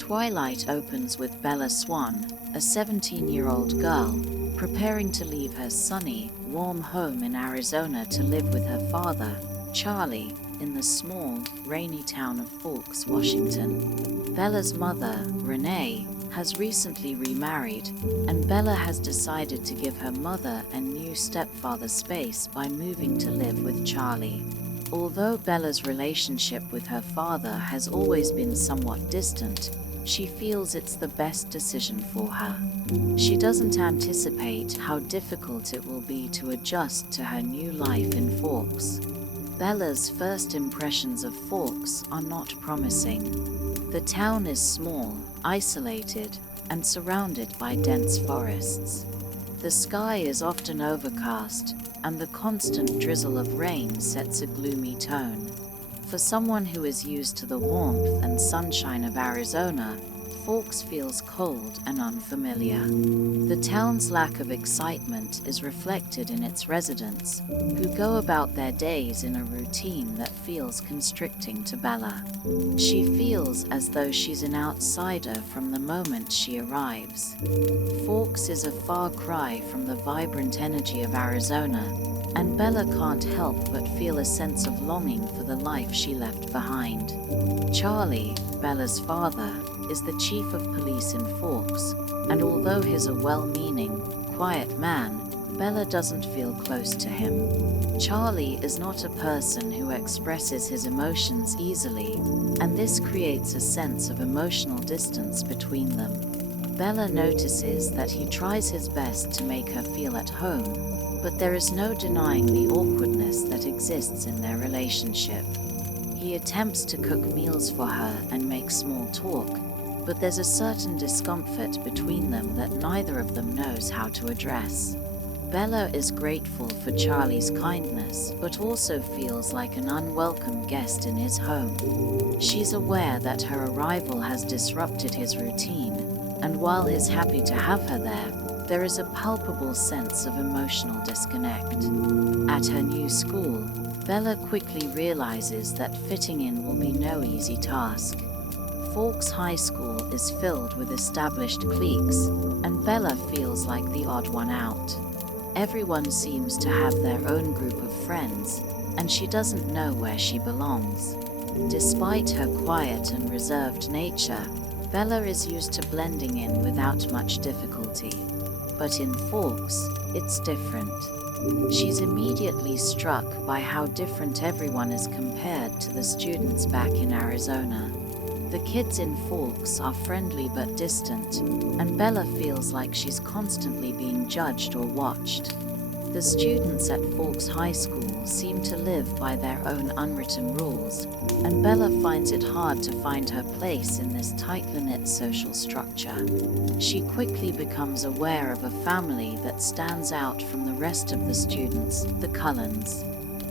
Twilight opens with Bella Swan, a 17-year-old girl, preparing to leave her sunny, warm home in Arizona to live with her father, Charlie, in the small, rainy town of Forks, Washington. Bella's mother, Renee, has recently remarried, and Bella has decided to give her mother and new stepfather space by moving to live with Charlie. Although Bella's relationship with her father has always been somewhat distant, she feels it's the best decision for her. She doesn't anticipate how difficult it will be to adjust to her new life in Forks. Bella's first impressions of Forks are not promising. The town is small, isolated, and surrounded by dense forests. The sky is often overcast, and the constant drizzle of rain sets a gloomy tone. For someone who is used to the warmth and sunshine of Arizona, Forks feels cold and unfamiliar. The town's lack of excitement is reflected in its residents, who go about their days in a routine that feels constricting to Bella. She feels as though she's an outsider from the moment she arrives. Forks is a far cry from the vibrant energy of Arizona, and Bella can't help but feel a sense of longing for the life she left behind. Charlie, Bella's father, is the chief of police in Forks, and although he's a well-meaning, quiet man, Bella doesn't feel close to him. Charlie is not a person who expresses his emotions easily, and this creates a sense of emotional distance between them. Bella notices that he tries his best to make her feel at home, but there is no denying the awkwardness that exists in their relationship. He attempts to cook meals for her and make small talk, but there's a certain discomfort between them that neither of them knows how to address. Bella is grateful for Charlie's kindness, but also feels like an unwelcome guest in his home. She's aware that her arrival has disrupted his routine, and while he's happy to have her there is a palpable sense of emotional disconnect. At her new school, Bella quickly realizes that fitting in will be no easy task. Forks High School is filled with established cliques, and Bella feels like the odd one out. Everyone seems to have their own group of friends, and she doesn't know where she belongs. Despite her quiet and reserved nature, Bella is used to blending in without much difficulty. But in Forks, it's different. She's immediately struck by how different everyone is compared to the students back in Arizona. The kids in Forks are friendly but distant, and Bella feels like she's constantly being judged or watched. The students at Forks High School seem to live by their own unwritten rules, and Bella finds it hard to find her place in this tightly-knit social structure. She quickly becomes aware of a family that stands out from the rest of the students, the Cullens.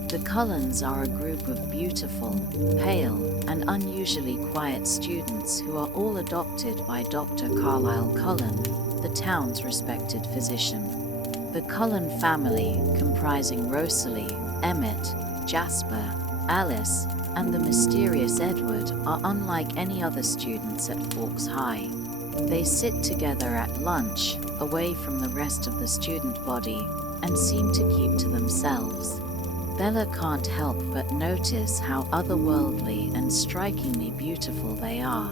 The Cullens are a group of beautiful, pale, and unusually quiet students who are all adopted by Dr. Carlisle Cullen, the town's respected physician. The Cullen family, comprising Rosalie, Emmett, Jasper, Alice, and the mysterious Edward, are unlike any other students at Forks High. They sit together at lunch, away from the rest of the student body, and seem to keep to themselves. Bella can't help but notice how otherworldly and strikingly beautiful they are.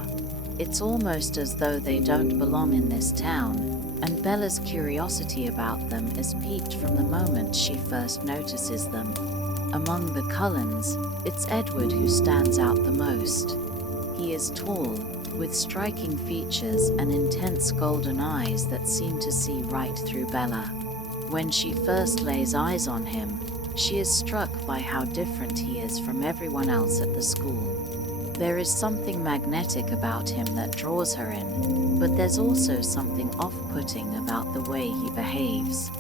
It's almost as though they don't belong in this town, and Bella's curiosity about them is piqued from the moment she first notices them. Among the Cullens, it's Edward who stands out the most. He is tall, with striking features and intense golden eyes that seem to see right through Bella. When she first lays eyes on him, she is struck by how different he is from everyone else at the school. There is something magnetic about him that draws her in, but there's also something off-putting about the way he behaves.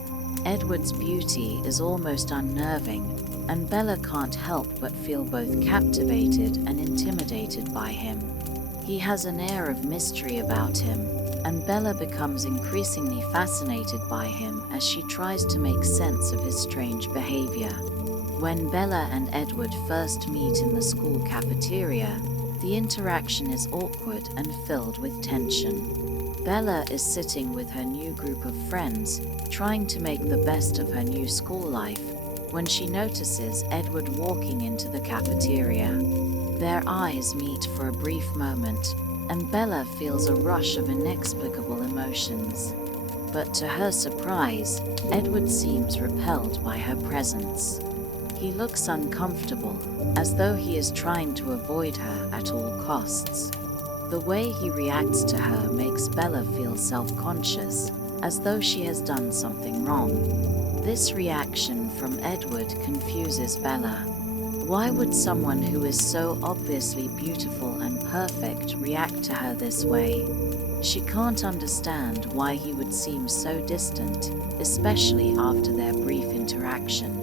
Edward's beauty is almost unnerving, and Bella can't help but feel both captivated and intimidated by him. He has an air of mystery about him, and Bella becomes increasingly fascinated by him as she tries to make sense of his strange behavior. When Bella and Edward first meet in the school cafeteria, The interaction is awkward and filled with tension. Bella is sitting with her new group of friends, trying to make the best of her new school life, when she notices Edward walking into the cafeteria. Their eyes meet for a brief moment, and Bella feels a rush of inexplicable emotions. But to her surprise, Edward seems repelled by her presence. He looks uncomfortable, as though he is trying to avoid her at all costs. The way he reacts to her makes Bella feel self-conscious, as though she has done something wrong. This reaction from Edward confuses Bella. Why would someone who is so obviously beautiful and perfect react to her this way? She can't understand why he would seem so distant, especially after their brief interaction.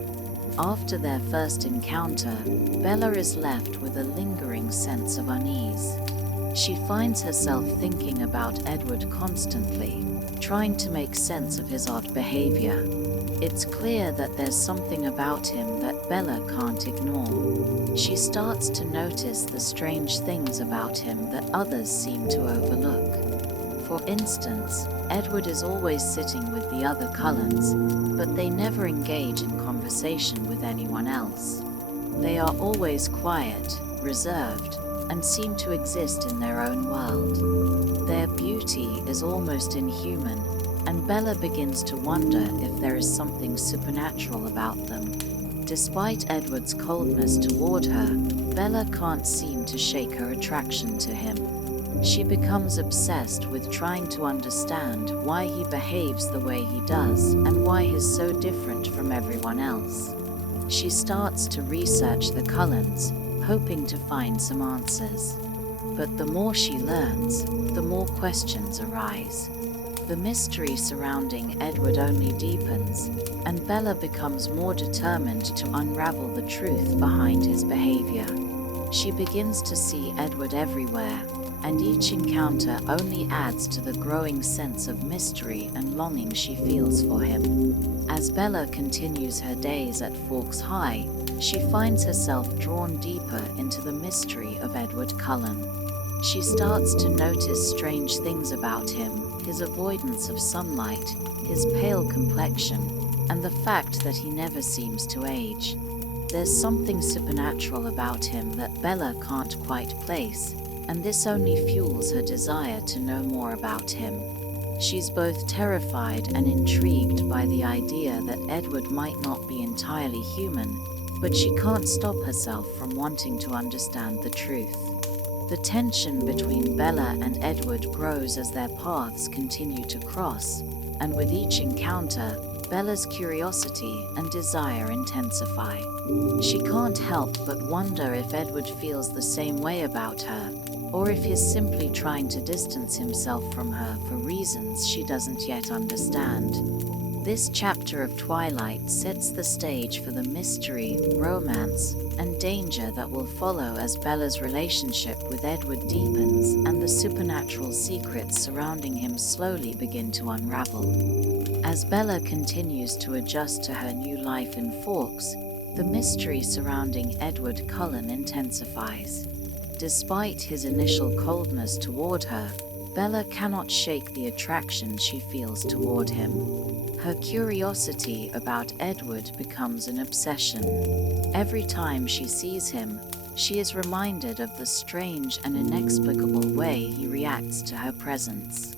After their first encounter, Bella is left with a lingering sense of unease. She finds herself thinking about Edward constantly, trying to make sense of his odd behavior. It's clear that there's something about him that Bella can't ignore. She starts to notice the strange things about him that others seem to overlook. For instance, Edward is always sitting with the other Cullens, but they never engage in conversation with anyone else. They are always quiet, reserved, and seem to exist in their own world. Their beauty is almost inhuman, and Bella begins to wonder if there is something supernatural about them. Despite Edward's coldness toward her, Bella can't seem to shake her attraction to him. She becomes obsessed with trying to understand why he behaves the way he does and why he's so different from everyone else. She starts to research the Cullens, hoping to find some answers. But the more she learns, the more questions arise. The mystery surrounding Edward only deepens, and Bella becomes more determined to unravel the truth behind his behavior. She begins to see Edward everywhere, and each encounter only adds to the growing sense of mystery and longing she feels for him. As Bella continues her days at Forks High, she finds herself drawn deeper into the mystery of Edward Cullen. She starts to notice strange things about him, his avoidance of sunlight, his pale complexion, and the fact that he never seems to age. There's something supernatural about him that Bella can't quite place, and this only fuels her desire to know more about him. She's both terrified and intrigued by the idea that Edward might not be entirely human, but she can't stop herself from wanting to understand the truth. The tension between Bella and Edward grows as their paths continue to cross, and with each encounter, Bella's curiosity and desire intensify. She can't help but wonder if Edward feels the same way about her, or if he's simply trying to distance himself from her for reasons she doesn't yet understand. This chapter of Twilight sets the stage for the mystery, romance, and danger that will follow as Bella's relationship with Edward deepens and the supernatural secrets surrounding him slowly begin to unravel. As Bella continues to adjust to her new life in Forks, the mystery surrounding Edward Cullen intensifies. Despite his initial coldness toward her, Bella cannot shake the attraction she feels toward him. Her curiosity about Edward becomes an obsession. Every time she sees him, she is reminded of the strange and inexplicable way he reacts to her presence.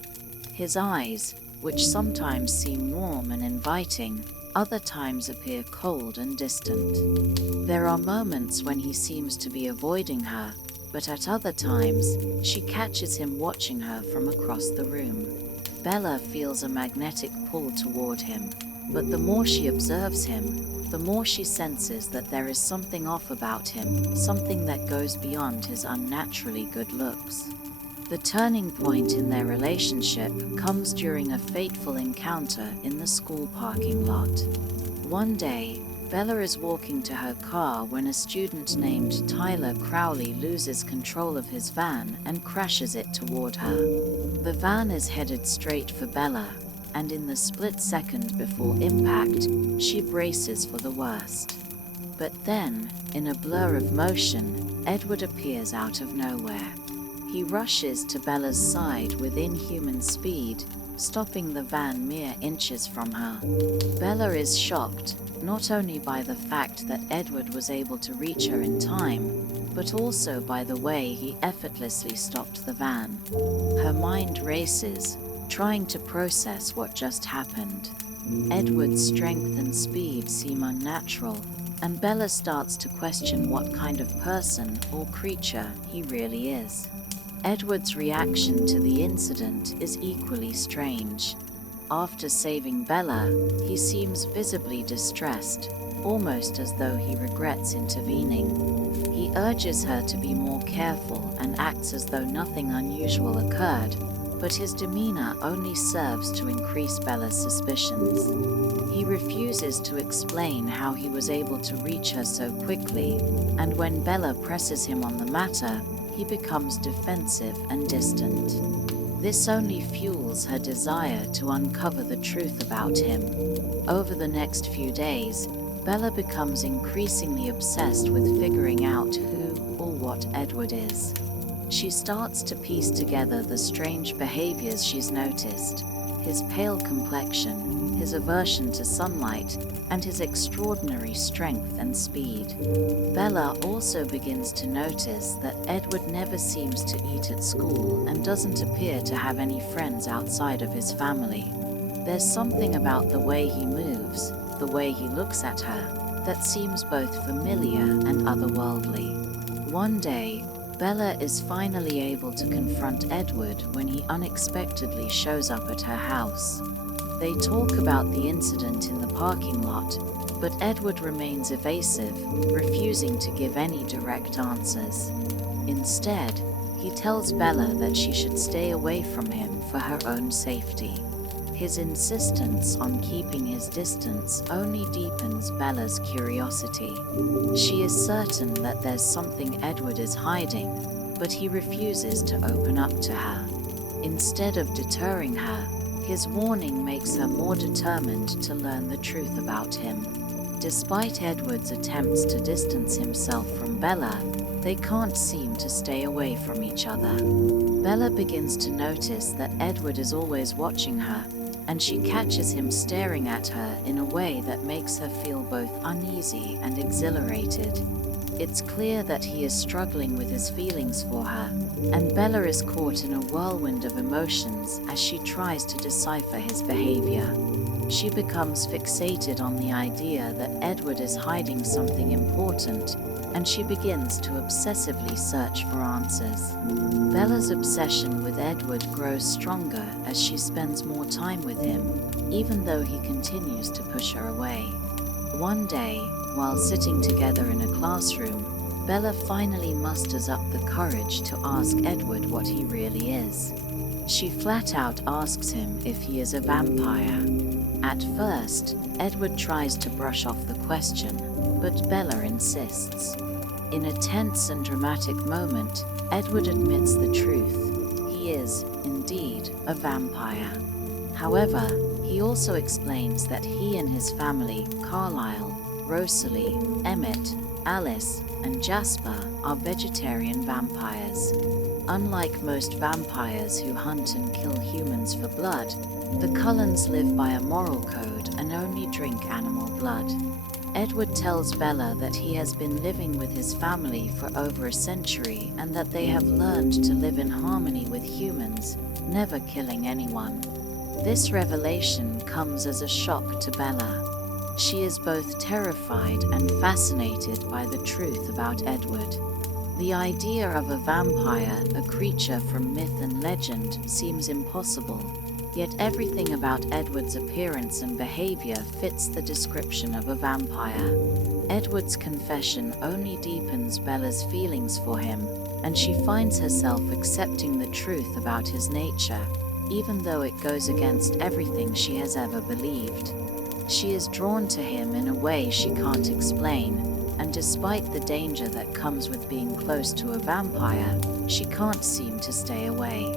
His eyes, which sometimes seem warm and inviting, other times appear cold and distant. There are moments when he seems to be avoiding her, but at other times, she catches him watching her from across the room. Bella feels a magnetic pull toward him, but the more she observes him, the more she senses that there is something off about him, something that goes beyond his unnaturally good looks. The turning point in their relationship comes during a fateful encounter in the school parking lot. One day, Bella is walking to her car when a student named Tyler Crowley loses control of his van and crashes it toward her. The van is headed straight for Bella, and in the split second before impact, she braces for the worst. But then, in a blur of motion, Edward appears out of nowhere. He rushes to Bella's side with inhuman speed, stopping the van mere inches from her. Bella is shocked, not only by the fact that Edward was able to reach her in time, but also by the way he effortlessly stopped the van. Her mind races, trying to process what just happened. Edward's strength and speed seem unnatural, and Bella starts to question what kind of person or creature he really is. Edward's reaction to the incident is equally strange. After saving Bella, he seems visibly distressed, almost as though he regrets intervening. He urges her to be more careful and acts as though nothing unusual occurred, but his demeanor only serves to increase Bella's suspicions. He refuses to explain how he was able to reach her so quickly, and when Bella presses him on the matter, he becomes defensive and distant. This only fuels her desire to uncover the truth about him. Over the next few days, Bella becomes increasingly obsessed with figuring out who or what Edward is. She starts to piece together the strange behaviors she's noticed: his pale complexion, his aversion to sunlight, and his extraordinary strength and speed. Bella also begins to notice that Edward never seems to eat at school and doesn't appear to have any friends outside of his family. There's something about the way he moves, the way he looks at her, that seems both familiar and otherworldly. One day, Bella is finally able to confront Edward when he unexpectedly shows up at her house. They talk about the incident in the parking lot, but Edward remains evasive, refusing to give any direct answers. Instead, he tells Bella that she should stay away from him for her own safety. His insistence on keeping his distance only deepens Bella's curiosity. She is certain that there's something Edward is hiding, but he refuses to open up to her. Instead of deterring her, his warning makes her more determined to learn the truth about him. Despite Edward's attempts to distance himself from Bella, they can't seem to stay away from each other. Bella begins to notice that Edward is always watching her, and she catches him staring at her in a way that makes her feel both uneasy and exhilarated. It's clear that he is struggling with his feelings for her, and Bella is caught in a whirlwind of emotions as she tries to decipher his behavior. She becomes fixated on the idea that Edward is hiding something important, and she begins to obsessively search for answers. Bella's obsession with Edward grows stronger as she spends more time with him, even though he continues to push her away. One day, while sitting together in a classroom, Bella finally musters up the courage to ask Edward what he really is. She flat out asks him if he is a vampire. At first, Edward tries to brush off the question, but Bella insists. In a tense and dramatic moment, Edward admits the truth. He is, indeed, a vampire. However, he also explains that he and his family, Carlisle, Rosalie, Emmett, Alice, and Jasper, are vegetarian vampires. Unlike most vampires who hunt and kill humans for blood, the Cullens live by a moral code and only drink animal blood. Edward tells Bella that he has been living with his family for over a century and that they have learned to live in harmony with humans, never killing anyone. This revelation comes as a shock to Bella. She is both terrified and fascinated by the truth about Edward. The idea of a vampire, a creature from myth and legend, seems impossible, yet everything about Edward's appearance and behavior fits the description of a vampire. Edward's confession only deepens Bella's feelings for him, and she finds herself accepting the truth about his nature, even though it goes against everything she has ever believed. She is drawn to him in a way she can't explain, and despite the danger that comes with being close to a vampire, she can't seem to stay away.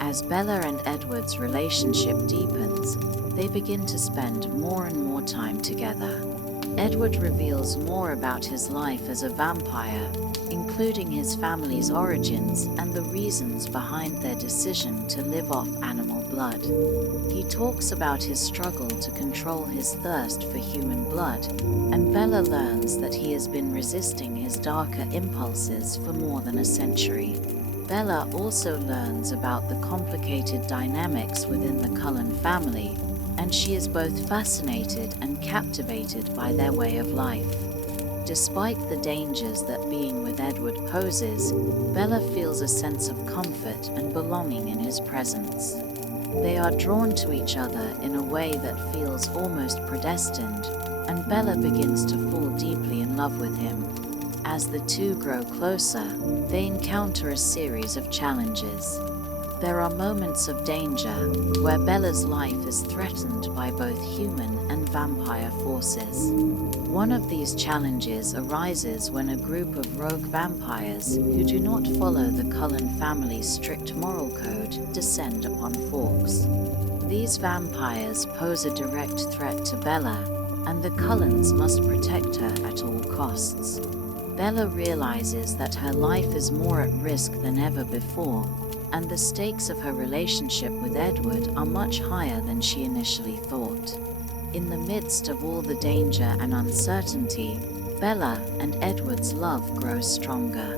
As Bella and Edward's relationship deepens, they begin to spend more and more time together. Edward reveals more about his life as a vampire, including including his family's origins and the reasons behind their decision to live off animal blood. He talks about his struggle to control his thirst for human blood, and Bella learns that he has been resisting his darker impulses for more than a century. Bella also learns about the complicated dynamics within the Cullen family, and she is both fascinated and captivated by their way of life. Despite the dangers that being with Edward poses, Bella feels a sense of comfort and belonging in his presence. They are drawn to each other in a way that feels almost predestined, and Bella begins to fall deeply in love with him. As the two grow closer, they encounter a series of challenges. There are moments of danger where Bella's life is threatened by both human and vampire forces. One of these challenges arises when a group of rogue vampires who do not follow the Cullen family's strict moral code descend upon Forks. These vampires pose a direct threat to Bella, and the Cullens must protect her at all costs. Bella realizes that her life is more at risk than ever before, and the stakes of her relationship with Edward are much higher than she initially thought. In the midst of all the danger and uncertainty, Bella and Edward's love grows stronger.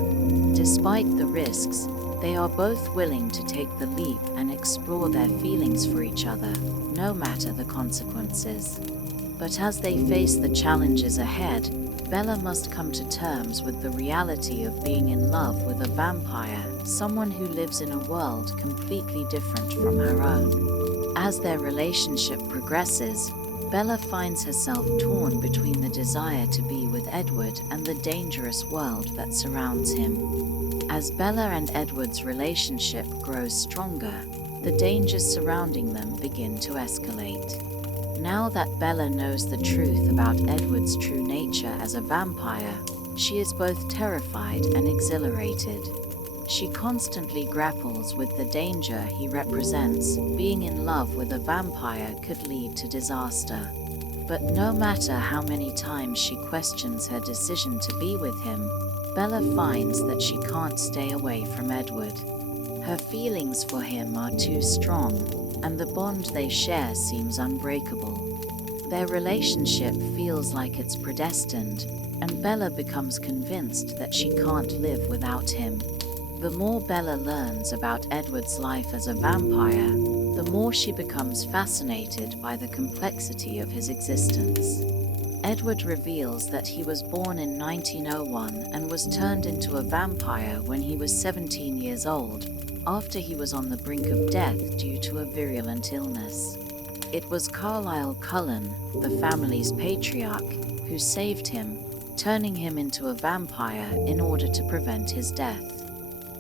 Despite the risks, they are both willing to take the leap and explore their feelings for each other, no matter the consequences. But as they face the challenges ahead, Bella must come to terms with the reality of being in love with a vampire, someone who lives in a world completely different from her own. As their relationship progresses, Bella finds herself torn between the desire to be with Edward and the dangerous world that surrounds him. As Bella and Edward's relationship grows stronger, the dangers surrounding them begin to escalate. Now that Bella knows the truth about Edward's true nature as a vampire, she is both terrified and exhilarated. She constantly grapples with the danger he represents. Being in love with a vampire could lead to disaster. But no matter how many times she questions her decision to be with him, Bella finds that she can't stay away from Edward. Her feelings for him are too strong, and the bond they share seems unbreakable. Their relationship feels like it's predestined, and Bella becomes convinced that she can't live without him. The more Bella learns about Edward's life as a vampire, the more she becomes fascinated by the complexity of his existence. Edward reveals that he was born in 1901 and was turned into a vampire when he was 17 years old, after he was on the brink of death due to a virulent illness. It was Carlisle Cullen, the family's patriarch, who saved him, turning him into a vampire in order to prevent his death.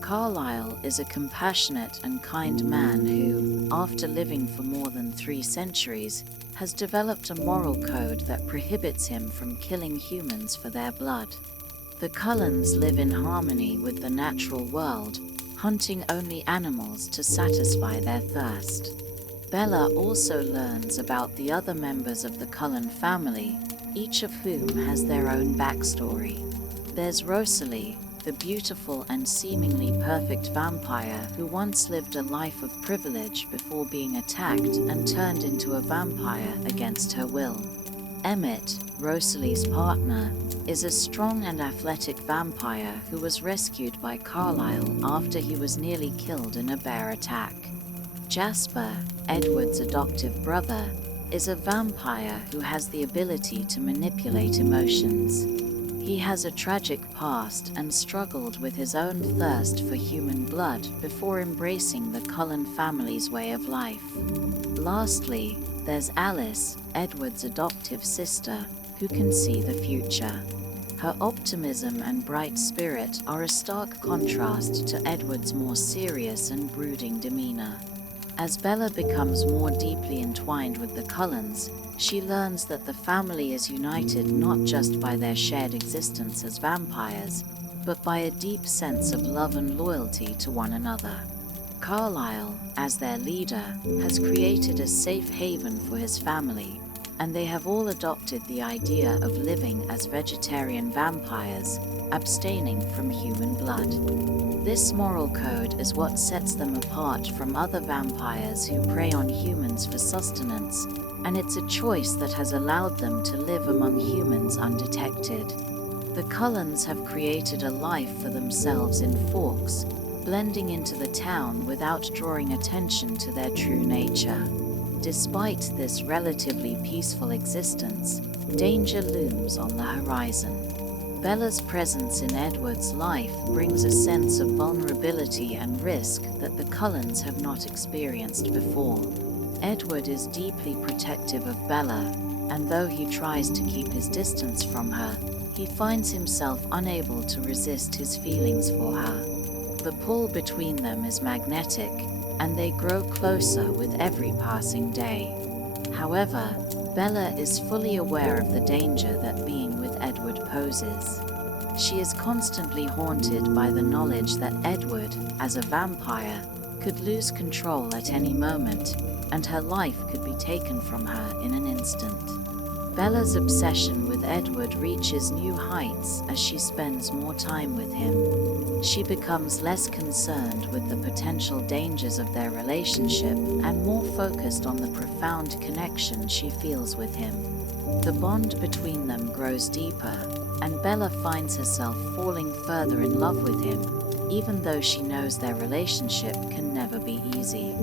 Carlisle is a compassionate and kind man who, after living for more than 3 centuries, has developed a moral code that prohibits him from killing humans for their blood. The Cullens live in harmony with the natural world, hunting only animals to satisfy their thirst. Bella also learns about the other members of the Cullen family, each of whom has their own backstory. There's Rosalie, the beautiful and seemingly perfect vampire who once lived a life of privilege before being attacked and turned into a vampire against her will. Emmett, Rosalie's partner, is a strong and athletic vampire who was rescued by Carlisle after he was nearly killed in a bear attack. Jasper, Edward's adoptive brother, is a vampire who has the ability to manipulate emotions. He has a tragic past and struggled with his own thirst for human blood before embracing the Cullen family's way of life. Lastly, there's Alice, Edward's adoptive sister, who can see the future. Her optimism and bright spirit are a stark contrast to Edward's more serious and brooding demeanor. As Bella becomes more deeply entwined with the Cullens, she learns that the family is united not just by their shared existence as vampires, but by a deep sense of love and loyalty to one another. Carlisle, as their leader, has created a safe haven for his family, and they have all adopted the idea of living as vegetarian vampires, abstaining from human blood. This moral code is what sets them apart from other vampires who prey on humans for sustenance, and it's a choice that has allowed them to live among humans undetected. The Cullens have created a life for themselves in Forks, blending into the town without drawing attention to their true nature. Despite this relatively peaceful existence, danger looms on the horizon. Bella's presence in Edward's life brings a sense of vulnerability and risk that the Cullens have not experienced before. Edward is deeply protective of Bella, and though he tries to keep his distance from her, he finds himself unable to resist his feelings for her. The pull between them is magnetic, and they grow closer with every passing day. However, Bella is fully aware of the danger that being with Edward poses. She is constantly haunted by the knowledge that Edward, as a vampire, could lose control at any moment, and her life could be taken from her in an instant. Bella's obsession with Edward reaches new heights as she spends more time with him. She becomes less concerned with the potential dangers of their relationship and more focused on the profound connection she feels with him. The bond between them grows deeper, and Bella finds herself falling further in love with him, even though she knows their relationship can never be easy.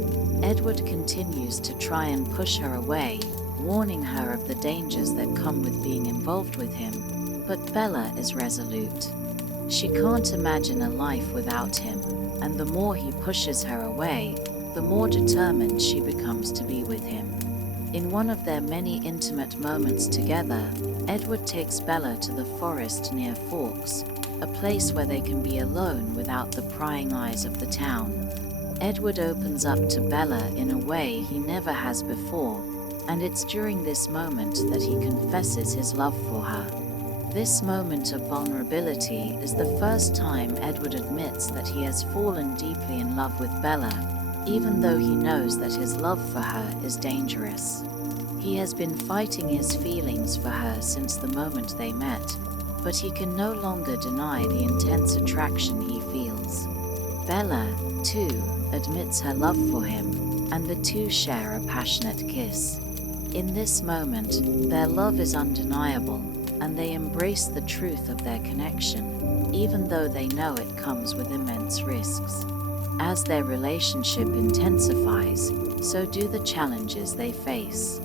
Edward continues to try and push her away, warning her of the dangers that come with being involved with him, but Bella is resolute. She can't imagine a life without him, and the more he pushes her away, the more determined she becomes to be with him. In one of their many intimate moments together, Edward takes Bella to the forest near Forks, a place where they can be alone without the prying eyes of the town. Edward opens up to Bella in a way he never has before, and it's during this moment that he confesses his love for her. This moment of vulnerability is the first time Edward admits that he has fallen deeply in love with Bella, even though he knows that his love for her is dangerous. He has been fighting his feelings for her since the moment they met, but he can no longer deny the intense attraction he feels. Bella, too, admits her love for him, and the two share a passionate kiss. In this moment, their love is undeniable, and they embrace the truth of their connection, even though they know it comes with immense risks. As their relationship intensifies, so do the challenges they face.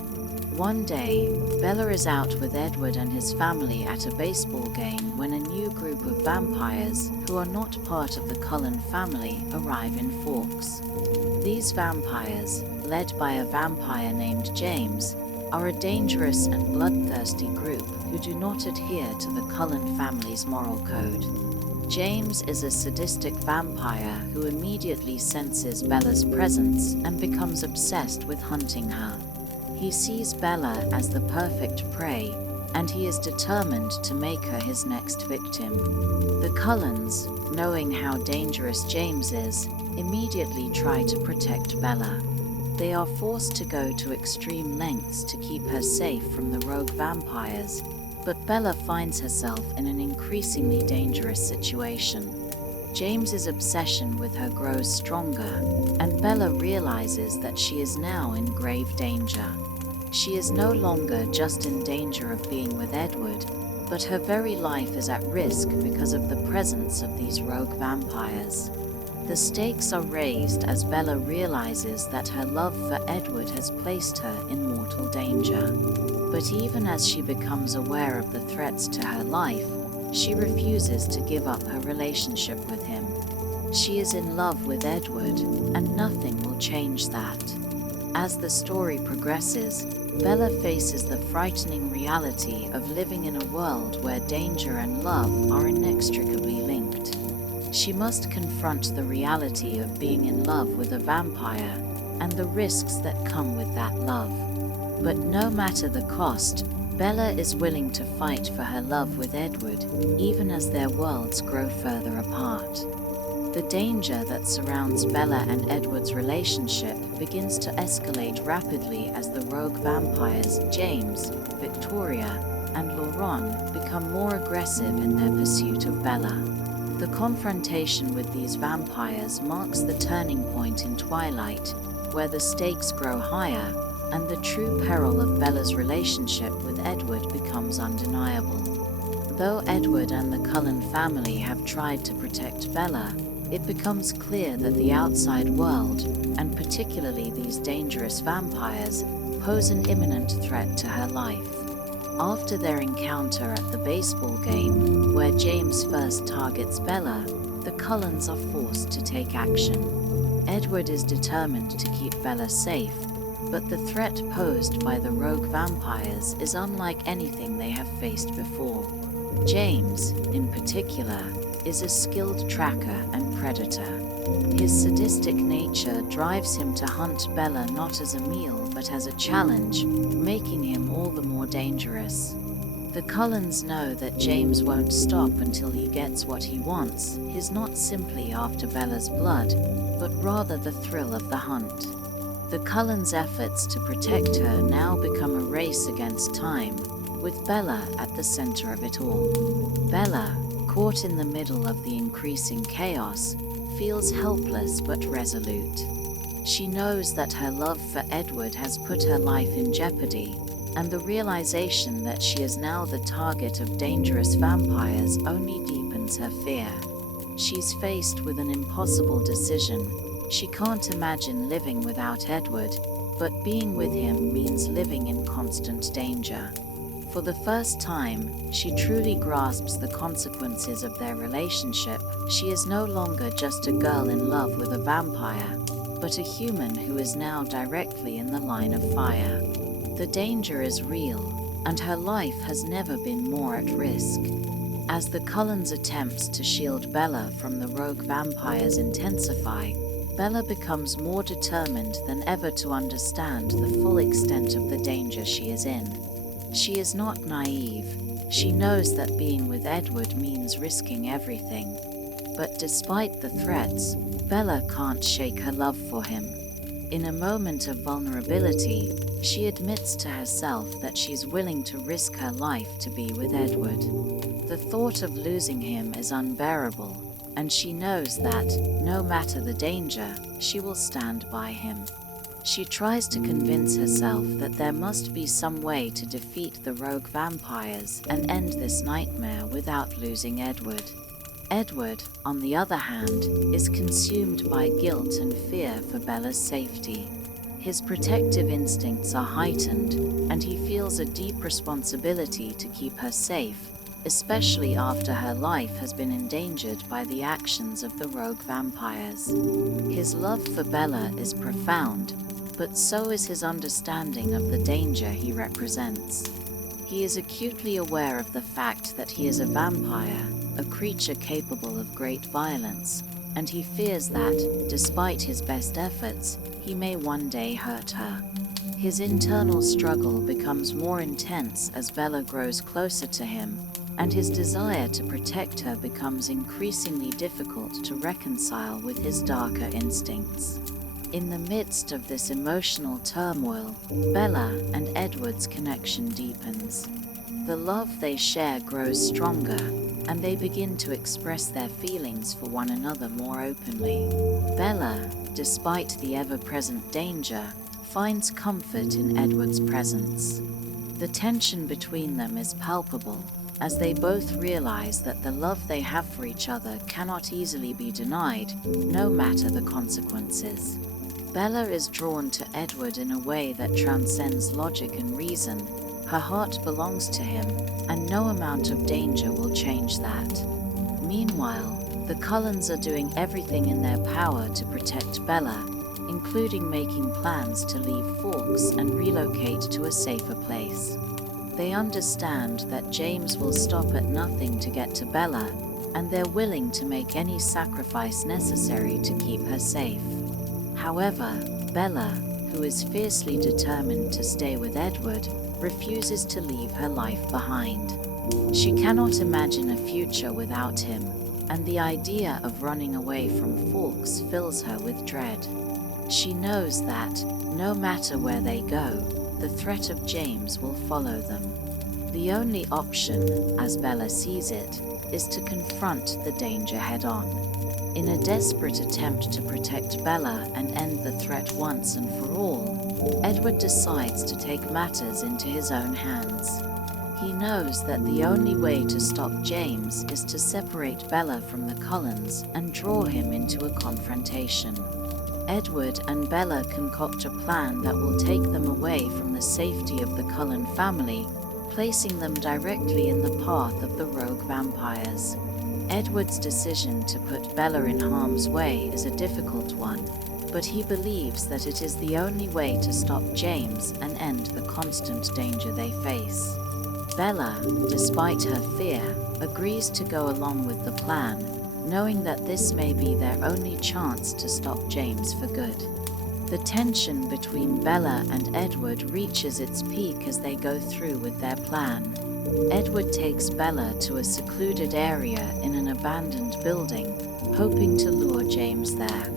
One day, Bella is out with Edward and his family at a baseball game when a new group of vampires, who are not part of the Cullen family, arrive in Forks. These vampires, led by a vampire named James, are a dangerous and bloodthirsty group who do not adhere to the Cullen family's moral code. James is a sadistic vampire who immediately senses Bella's presence and becomes obsessed with hunting her. He sees Bella as the perfect prey, and he is determined to make her his next victim. The Cullens, knowing how dangerous James is, immediately try to protect Bella. They are forced to go to extreme lengths to keep her safe from the rogue vampires, but Bella finds herself in an increasingly dangerous situation. James's obsession with her grows stronger, and Bella realizes that she is now in grave danger. She is no longer just in danger of being with Edward, but her very life is at risk because of the presence of these rogue vampires. The stakes are raised as Bella realizes that her love for Edward has placed her in mortal danger. But even as she becomes aware of the threats to her life, she refuses to give up her relationship with him. She is in love with Edward, and nothing will change that. As the story progresses, Bella faces the frightening reality of living in a world where danger and love are inextricably linked. She must confront the reality of being in love with a vampire and the risks that come with that love. But no matter the cost, Bella is willing to fight for her love with Edward, even as their worlds grow further apart. The danger that surrounds Bella and Edward's relationship begins to escalate rapidly as the rogue vampires James, Victoria, and Laurent become more aggressive in their pursuit of Bella. The confrontation with these vampires marks the turning point in Twilight, where the stakes grow higher and the true peril of Bella's relationship with Edward becomes undeniable. Though Edward and the Cullen family have tried to protect Bella, it becomes clear that the outside world, and particularly these dangerous vampires, pose an imminent threat to her life. After their encounter at the baseball game, where James first targets Bella, the Cullens are forced to take action. Edward is determined to keep Bella safe, but the threat posed by the rogue vampires is unlike anything they have faced before. James, in particular, is a skilled tracker and predator. His sadistic nature drives him to hunt Bella not as a meal but as a challenge, making him all the more dangerous. The Cullens know that James won't stop until he gets what he wants. He's not simply after Bella's blood, but rather the thrill of the hunt. The Cullens' efforts to protect her now become a race against time, with Bella at the center of it all. Bella, caught in the middle of the increasing chaos, feels helpless but resolute. She knows that her love for Edward has put her life in jeopardy, and the realization that she is now the target of dangerous vampires only deepens her fear. She's faced with an impossible decision. She can't imagine living without Edward, but being with him means living in constant danger. For the first time, she truly grasps the consequences of their relationship. She is no longer just a girl in love with a vampire, but a human who is now directly in the line of fire. The danger is real, and her life has never been more at risk. As the Cullens' attempts to shield Bella from the rogue vampires intensify, Bella becomes more determined than ever to understand the full extent of the danger she is in. She is not naive. She knows that being with Edward means risking everything. But despite the threats, Bella can't shake her love for him. In a moment of vulnerability, she admits to herself that she's willing to risk her life to be with Edward. The thought of losing him is unbearable, and she knows that, no matter the danger, she will stand by him. She tries to convince herself that there must be some way to defeat the rogue vampires and end this nightmare without losing Edward. Edward, on the other hand, is consumed by guilt and fear for Bella's safety. His protective instincts are heightened, and he feels a deep responsibility to keep her safe, especially after her life has been endangered by the actions of the rogue vampires. His love for Bella is profound, but so is his understanding of the danger he represents. He is acutely aware of the fact that he is a vampire, a creature capable of great violence, and he fears that, despite his best efforts, he may one day hurt her. His internal struggle becomes more intense as Bella grows closer to him, and his desire to protect her becomes increasingly difficult to reconcile with his darker instincts. In the midst of this emotional turmoil, Bella and Edward's connection deepens. The love they share grows stronger, and they begin to express their feelings for one another more openly. Bella, despite the ever-present danger, finds comfort in Edward's presence. The tension between them is palpable, as they both realize that the love they have for each other cannot easily be denied, no matter the consequences. Bella is drawn to Edward in a way that transcends logic and reason. Her heart belongs to him, and no amount of danger will change that. Meanwhile, the Cullens are doing everything in their power to protect Bella, including making plans to leave Forks and relocate to a safer place. They understand that James will stop at nothing to get to Bella, and they're willing to make any sacrifice necessary to keep her safe. However, Bella, who is fiercely determined to stay with Edward, refuses to leave her life behind. She cannot imagine a future without him, and the idea of running away from Forks fills her with dread. She knows that, no matter where they go, the threat of James will follow them. The only option, as Bella sees it, is to confront the danger head-on. In a desperate attempt to protect Bella and end the threat once and for all, Edward decides to take matters into his own hands. He knows that the only way to stop James is to separate Bella from the Cullens and draw him into a confrontation. Edward and Bella concoct a plan that will take them away from the safety of the Cullen family, placing them directly in the path of the rogue vampires. Edward's decision to put Bella in harm's way is a difficult one, but he believes that it is the only way to stop James and end the constant danger they face. Bella, despite her fear, agrees to go along with the plan, knowing that this may be their only chance to stop James for good. The tension between Bella and Edward reaches its peak as they go through with their plan. Edward takes Bella to a secluded area in an abandoned building, hoping to lure James there.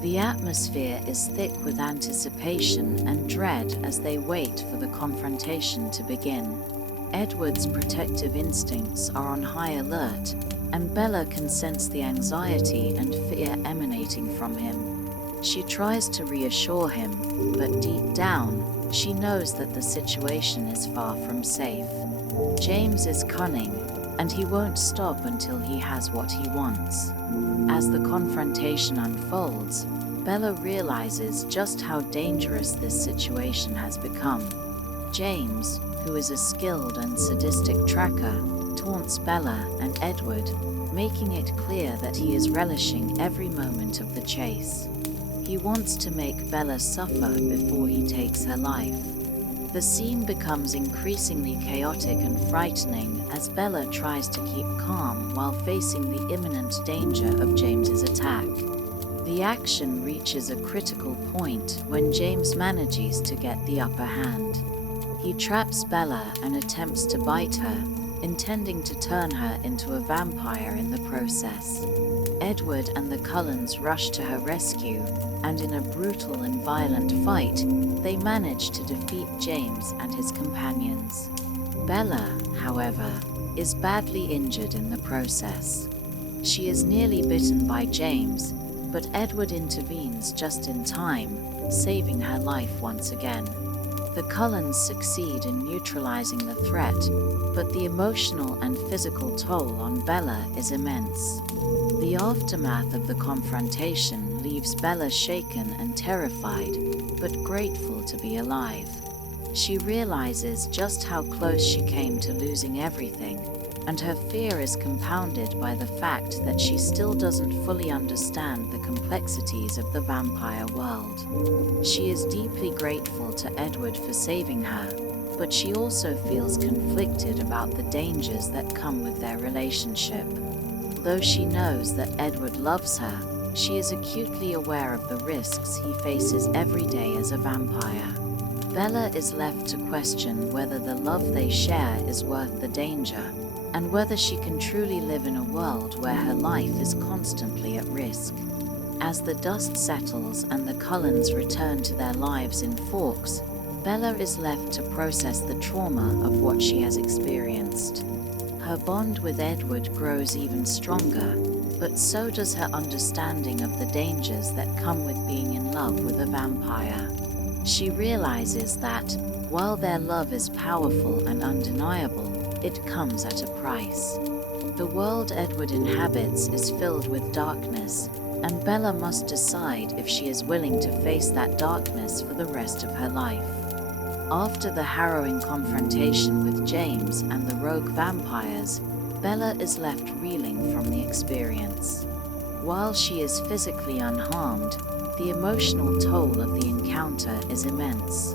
The atmosphere is thick with anticipation and dread as they wait for the confrontation to begin. Edward's protective instincts are on high alert, and Bella can sense the anxiety and fear emanating from him. She tries to reassure him, but deep down, she knows that the situation is far from safe. James is cunning, and he won't stop until he has what he wants. As the confrontation unfolds, Bella realizes just how dangerous this situation has become. James, who is a skilled and sadistic tracker, taunts Bella and Edward, making it clear that he is relishing every moment of the chase. He wants to make Bella suffer before he takes her life. The scene becomes increasingly chaotic and frightening as Bella tries to keep calm while facing the imminent danger of James's attack. The action reaches a critical point when James manages to get the upper hand. He traps Bella and attempts to bite her, intending to turn her into a vampire in the process. Edward and the Cullens rush to her rescue, and in a brutal and violent fight, they manage to defeat James and his companions. Bella, however, is badly injured in the process. She is nearly bitten by James, but Edward intervenes just in time, saving her life once again. The Cullens succeed in neutralizing the threat, but the emotional and physical toll on Bella is immense. The aftermath of the confrontation leaves Bella shaken and terrified, but grateful to be alive. She realizes just how close she came to losing everything, and her fear is compounded by the fact that she still doesn't fully understand the complexities of the vampire world. She is deeply grateful to Edward for saving her, but she also feels conflicted about the dangers that come with their relationship. Though she knows that Edward loves her, she is acutely aware of the risks he faces every day as a vampire. Bella is left to question whether the love they share is worth the danger, and whether she can truly live in a world where her life is constantly at risk. As the dust settles and the Cullens return to their lives in Forks, Bella is left to process the trauma of what she has experienced. Her bond with Edward grows even stronger, but so does her understanding of the dangers that come with being in love with a vampire. She realizes that, while their love is powerful and undeniable, it comes at a price. The world Edward inhabits is filled with darkness, and Bella must decide if she is willing to face that darkness for the rest of her life. After the harrowing confrontation with James and the rogue vampires, Bella is left reeling from the experience. While she is physically unharmed, the emotional toll of the encounter is immense.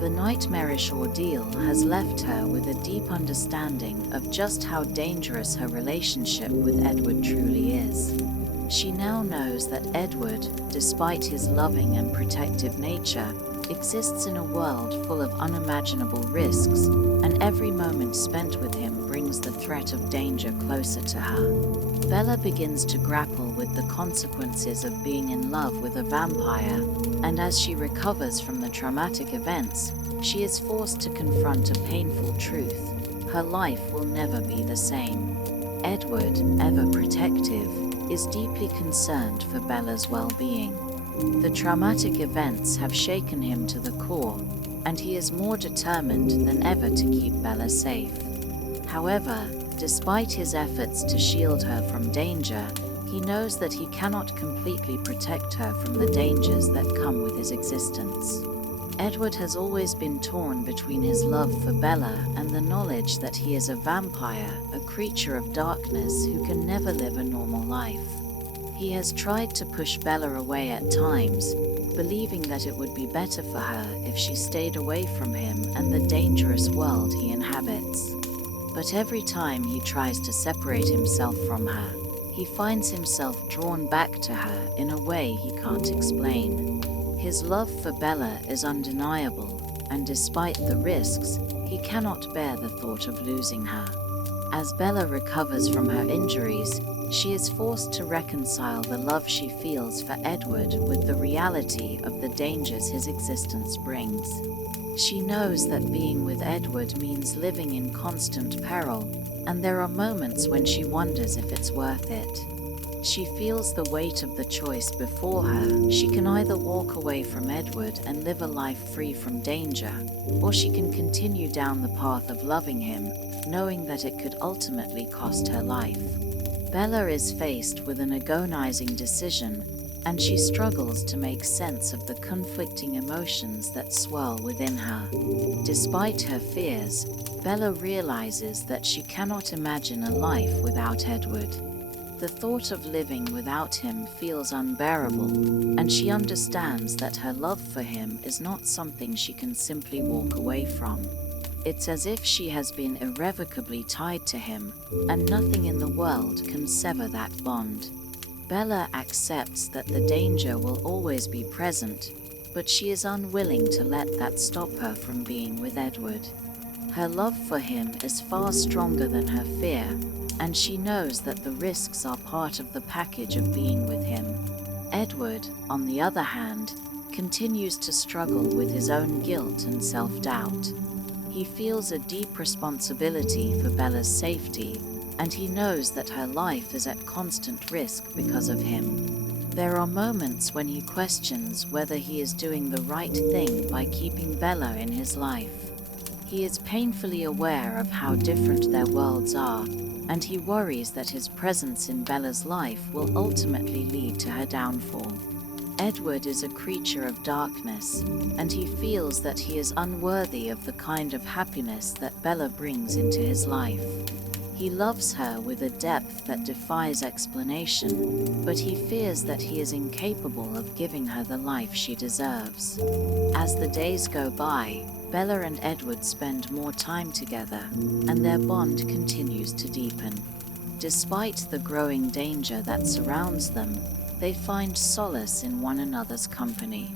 The nightmarish ordeal has left her with a deep understanding of just how dangerous her relationship with Edward truly is. She now knows that Edward, despite his loving and protective nature, exists in a world full of unimaginable risks, and every moment spent with him brings the threat of danger closer to her. Bella begins to grapple with the consequences of being in love with a vampire, and as she recovers from the traumatic events, she is forced to confront a painful truth. Her life will never be the same. Edward, ever protective, is deeply concerned for Bella's well-being. The traumatic events have shaken him to the core, and he is more determined than ever to keep Bella safe. However, despite his efforts to shield her from danger, he knows that he cannot completely protect her from the dangers that come with his existence. Edward has always been torn between his love for Bella and the knowledge that he is a vampire, a creature of darkness who can never live a normal life. He has tried to push Bella away at times, believing that it would be better for her if she stayed away from him and the dangerous world he inhabits. But every time he tries to separate himself from her, he finds himself drawn back to her in a way he can't explain. His love for Bella is undeniable, and despite the risks, he cannot bear the thought of losing her. As Bella recovers from her injuries, she is forced to reconcile the love she feels for Edward with the reality of the dangers his existence brings. She knows that being with Edward means living in constant peril, and there are moments when she wonders if it's worth it. She feels the weight of the choice before her. She can either walk away from Edward and live a life free from danger, or she can continue down the path of loving him, knowing that it could ultimately cost her life. Bella is faced with an agonizing decision, and she struggles to make sense of the conflicting emotions that swirl within her. Despite her fears, Bella realizes that she cannot imagine a life without Edward. The thought of living without him feels unbearable, and she understands that her love for him is not something she can simply walk away from. It's as if she has been irrevocably tied to him, and nothing in the world can sever that bond. Bella accepts that the danger will always be present, but she is unwilling to let that stop her from being with Edward. Her love for him is far stronger than her fear, and she knows that the risks are part of the package of being with him. Edward, on the other hand, continues to struggle with his own guilt and self-doubt. He feels a deep responsibility for Bella's safety, and he knows that her life is at constant risk because of him. There are moments when he questions whether he is doing the right thing by keeping Bella in his life. He is painfully aware of how different their worlds are, and he worries that his presence in Bella's life will ultimately lead to her downfall. Edward is a creature of darkness, and he feels that he is unworthy of the kind of happiness that Bella brings into his life. He loves her with a depth that defies explanation, but he fears that he is incapable of giving her the life she deserves. As the days go by, Bella and Edward spend more time together, and their bond continues to deepen. Despite the growing danger that surrounds them, they find solace in one another's company.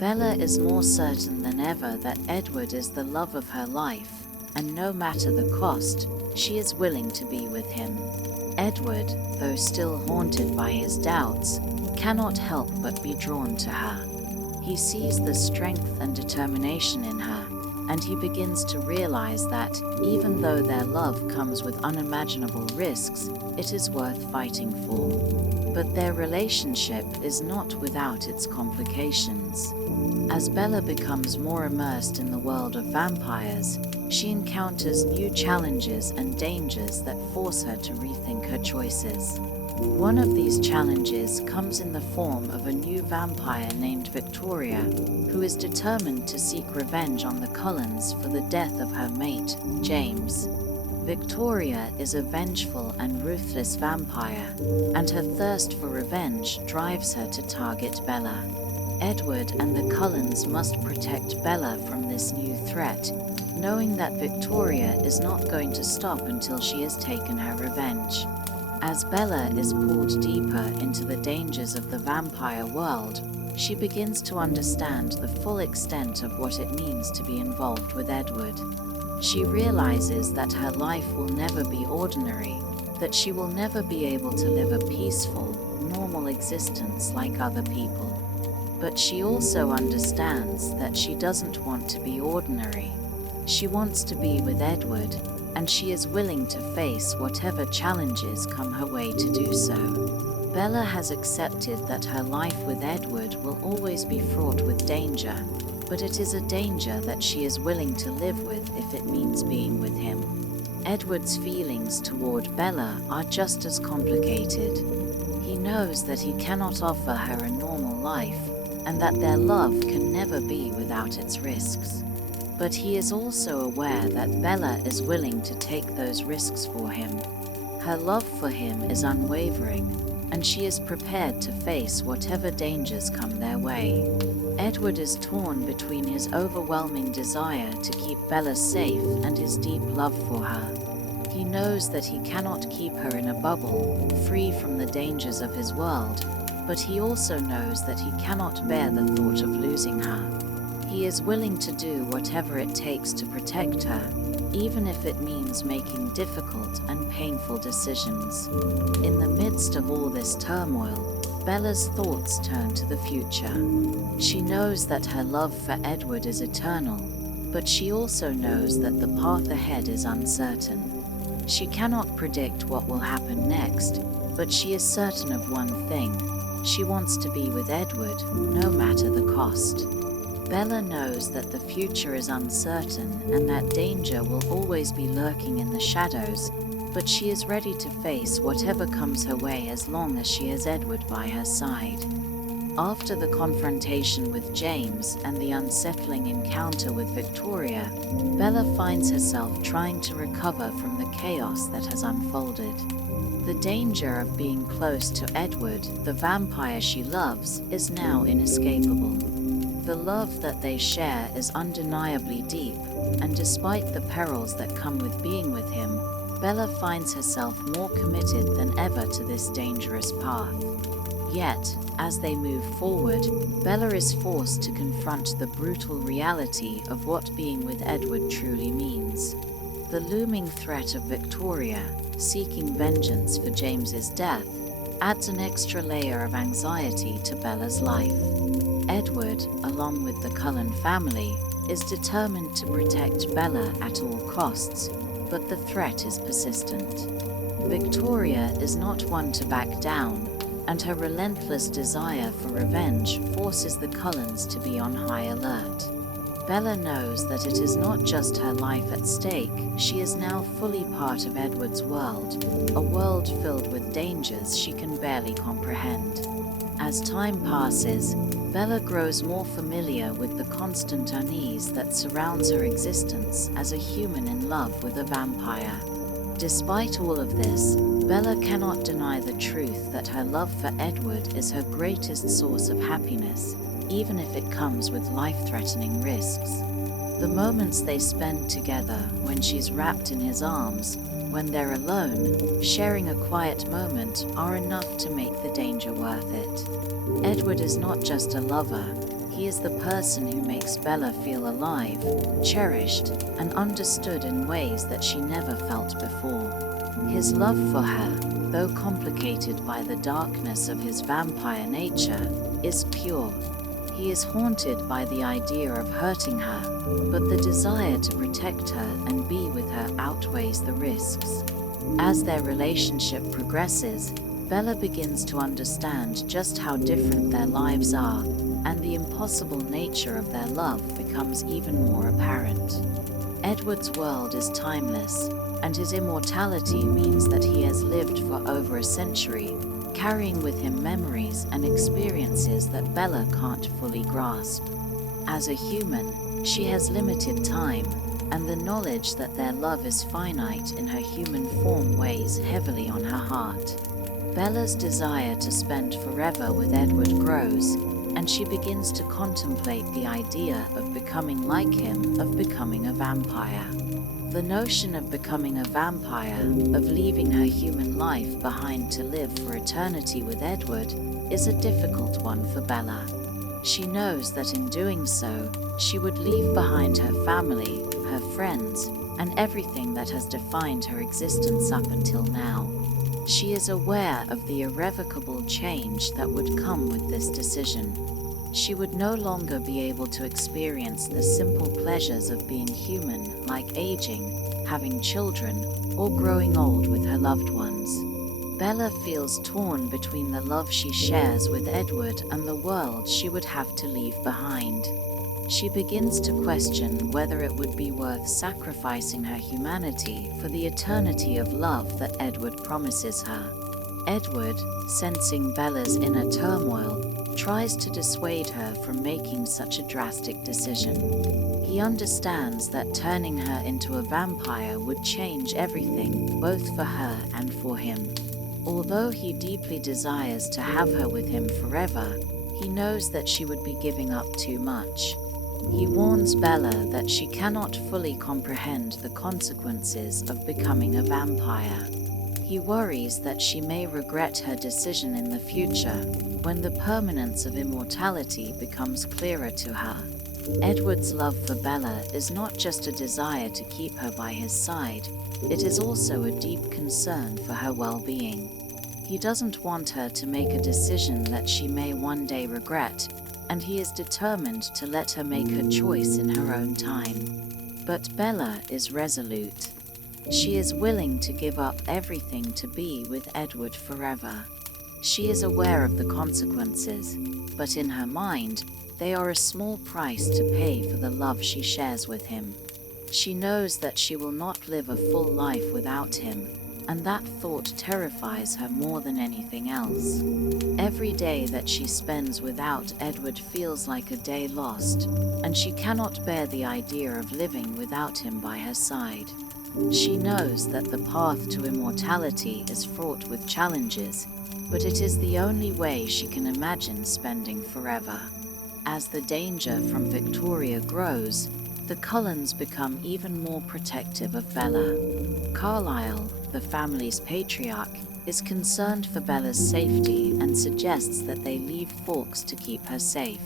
Bella is more certain than ever that Edward is the love of her life, and no matter the cost, she is willing to be with him. Edward, though still haunted by his doubts, cannot help but be drawn to her. He sees the strength and determination in her, and he begins to realize that, even though their love comes with unimaginable risks, it is worth fighting for. But their relationship is not without its complications. As Bella becomes more immersed in the world of vampires, she encounters new challenges and dangers that force her to rethink her choices. One of these challenges comes in the form of a new vampire named Victoria, who is determined to seek revenge on the Cullens for the death of her mate, James. Victoria is a vengeful and ruthless vampire, and her thirst for revenge drives her to target Bella. Edward and the Cullens must protect Bella from this new threat, knowing that Victoria is not going to stop until she has taken her revenge. As Bella is pulled deeper into the dangers of the vampire world, she begins to understand the full extent of what it means to be involved with Edward. She realizes that her life will never be ordinary, that she will never be able to live a peaceful, normal existence like other people. But she also understands that she doesn't want to be ordinary. She wants to be with Edward, and she is willing to face whatever challenges come her way to do so. Bella has accepted that her life with Edward will always be fraught with danger, but it is a danger that she is willing to live with if it means being with him. Edward's feelings toward Bella are just as complicated. He knows that he cannot offer her a normal life, and that their love can never be without its risks. But he is also aware that Bella is willing to take those risks for him. Her love for him is unwavering, and she is prepared to face whatever dangers come their way. Edward is torn between his overwhelming desire to keep Bella safe and his deep love for her. He knows that he cannot keep her in a bubble, free from the dangers of his world, but he also knows that he cannot bear the thought of losing her. He is willing to do whatever it takes to protect her, even if it means making difficult and painful decisions. In the midst of all this turmoil, Bella's thoughts turn to the future. She knows that her love for Edward is eternal, but she also knows that the path ahead is uncertain. She cannot predict what will happen next, but she is certain of one thing. She wants to be with Edward, no matter the cost. Bella knows that the future is uncertain and that danger will always be lurking in the shadows, but she is ready to face whatever comes her way as long as she has Edward by her side. After the confrontation with James and the unsettling encounter with Victoria, Bella finds herself trying to recover from the chaos that has unfolded. The danger of being close to Edward, the vampire she loves, is now inescapable. The love that they share is undeniably deep, and despite the perils that come with being with him, Bella finds herself more committed than ever to this dangerous path. Yet, as they move forward, Bella is forced to confront the brutal reality of what being with Edward truly means. The looming threat of Victoria, seeking vengeance for James's death, adds an extra layer of anxiety to Bella's life. Edward, along with the Cullen family, is determined to protect Bella at all costs, but the threat is persistent. Victoria is not one to back down, and her relentless desire for revenge forces the Cullens to be on high alert. Bella knows that it is not just her life at stake. She is now fully part of Edward's world, a world filled with dangers she can barely comprehend. As time passes, Bella grows more familiar with the constant unease that surrounds her existence as a human in love with a vampire. Despite all of this, Bella cannot deny the truth that her love for Edward is her greatest source of happiness, even if it comes with life-threatening risks. The moments they spend together, when she's wrapped in his arms, when they're alone, sharing a quiet moment, are enough to make the danger worth it. Edward is not just a lover, he is the person who makes Bella feel alive, cherished, and understood in ways that she never felt before. His love for her, though complicated by the darkness of his vampire nature, is pure. He is haunted by the idea of hurting her, but the desire to protect her and be with her outweighs the risks. As their relationship progresses, Bella begins to understand just how different their lives are, and the impossible nature of their love becomes even more apparent. Edward's world is timeless, and his immortality means that he has lived for over a century, carrying with him memories and experiences that Bella can't fully grasp. As a human, she has limited time, and the knowledge that their love is finite in her human form weighs heavily on her heart. Bella's desire to spend forever with Edward grows, and she begins to contemplate the idea of becoming like him, of becoming a vampire. The notion of becoming a vampire, of leaving her human life behind to live for eternity with Edward, is a difficult one for Bella. She knows that in doing so, she would leave behind her family, her friends, and everything that has defined her existence up until now. She is aware of the irrevocable change that would come with this decision. She would no longer be able to experience the simple pleasures of being human, like aging, having children, or growing old with her loved ones. Bella feels torn between the love she shares with Edward and the world she would have to leave behind. She begins to question whether it would be worth sacrificing her humanity for the eternity of love that Edward promises her. Edward, sensing Bella's inner turmoil, tries to dissuade her from making such a drastic decision. He understands that turning her into a vampire would change everything, both for her and for him. Although he deeply desires to have her with him forever, he knows that she would be giving up too much. He warns Bella that she cannot fully comprehend the consequences of becoming a vampire. He worries that she may regret her decision in the future when the permanence of immortality becomes clearer to her. Edward's love for Bella is not just a desire to keep her by his side, it is also a deep concern for her well-being. He doesn't want her to make a decision that she may one day regret, and he is determined to let her make her choice in her own time. But Bella is resolute. She is willing to give up everything to be with Edward forever. She is aware of the consequences, but in her mind, they are a small price to pay for the love she shares with him. She knows that she will not live a full life without him, and that thought terrifies her more than anything else. Every day that she spends without Edward feels like a day lost, and she cannot bear the idea of living without him by her side. She knows that the path to immortality is fraught with challenges, but it is the only way she can imagine spending forever. As the danger from Victoria grows, the Cullens become even more protective of Bella. Carlisle, the family's patriarch, is concerned for Bella's safety and suggests that they leave Forks to keep her safe.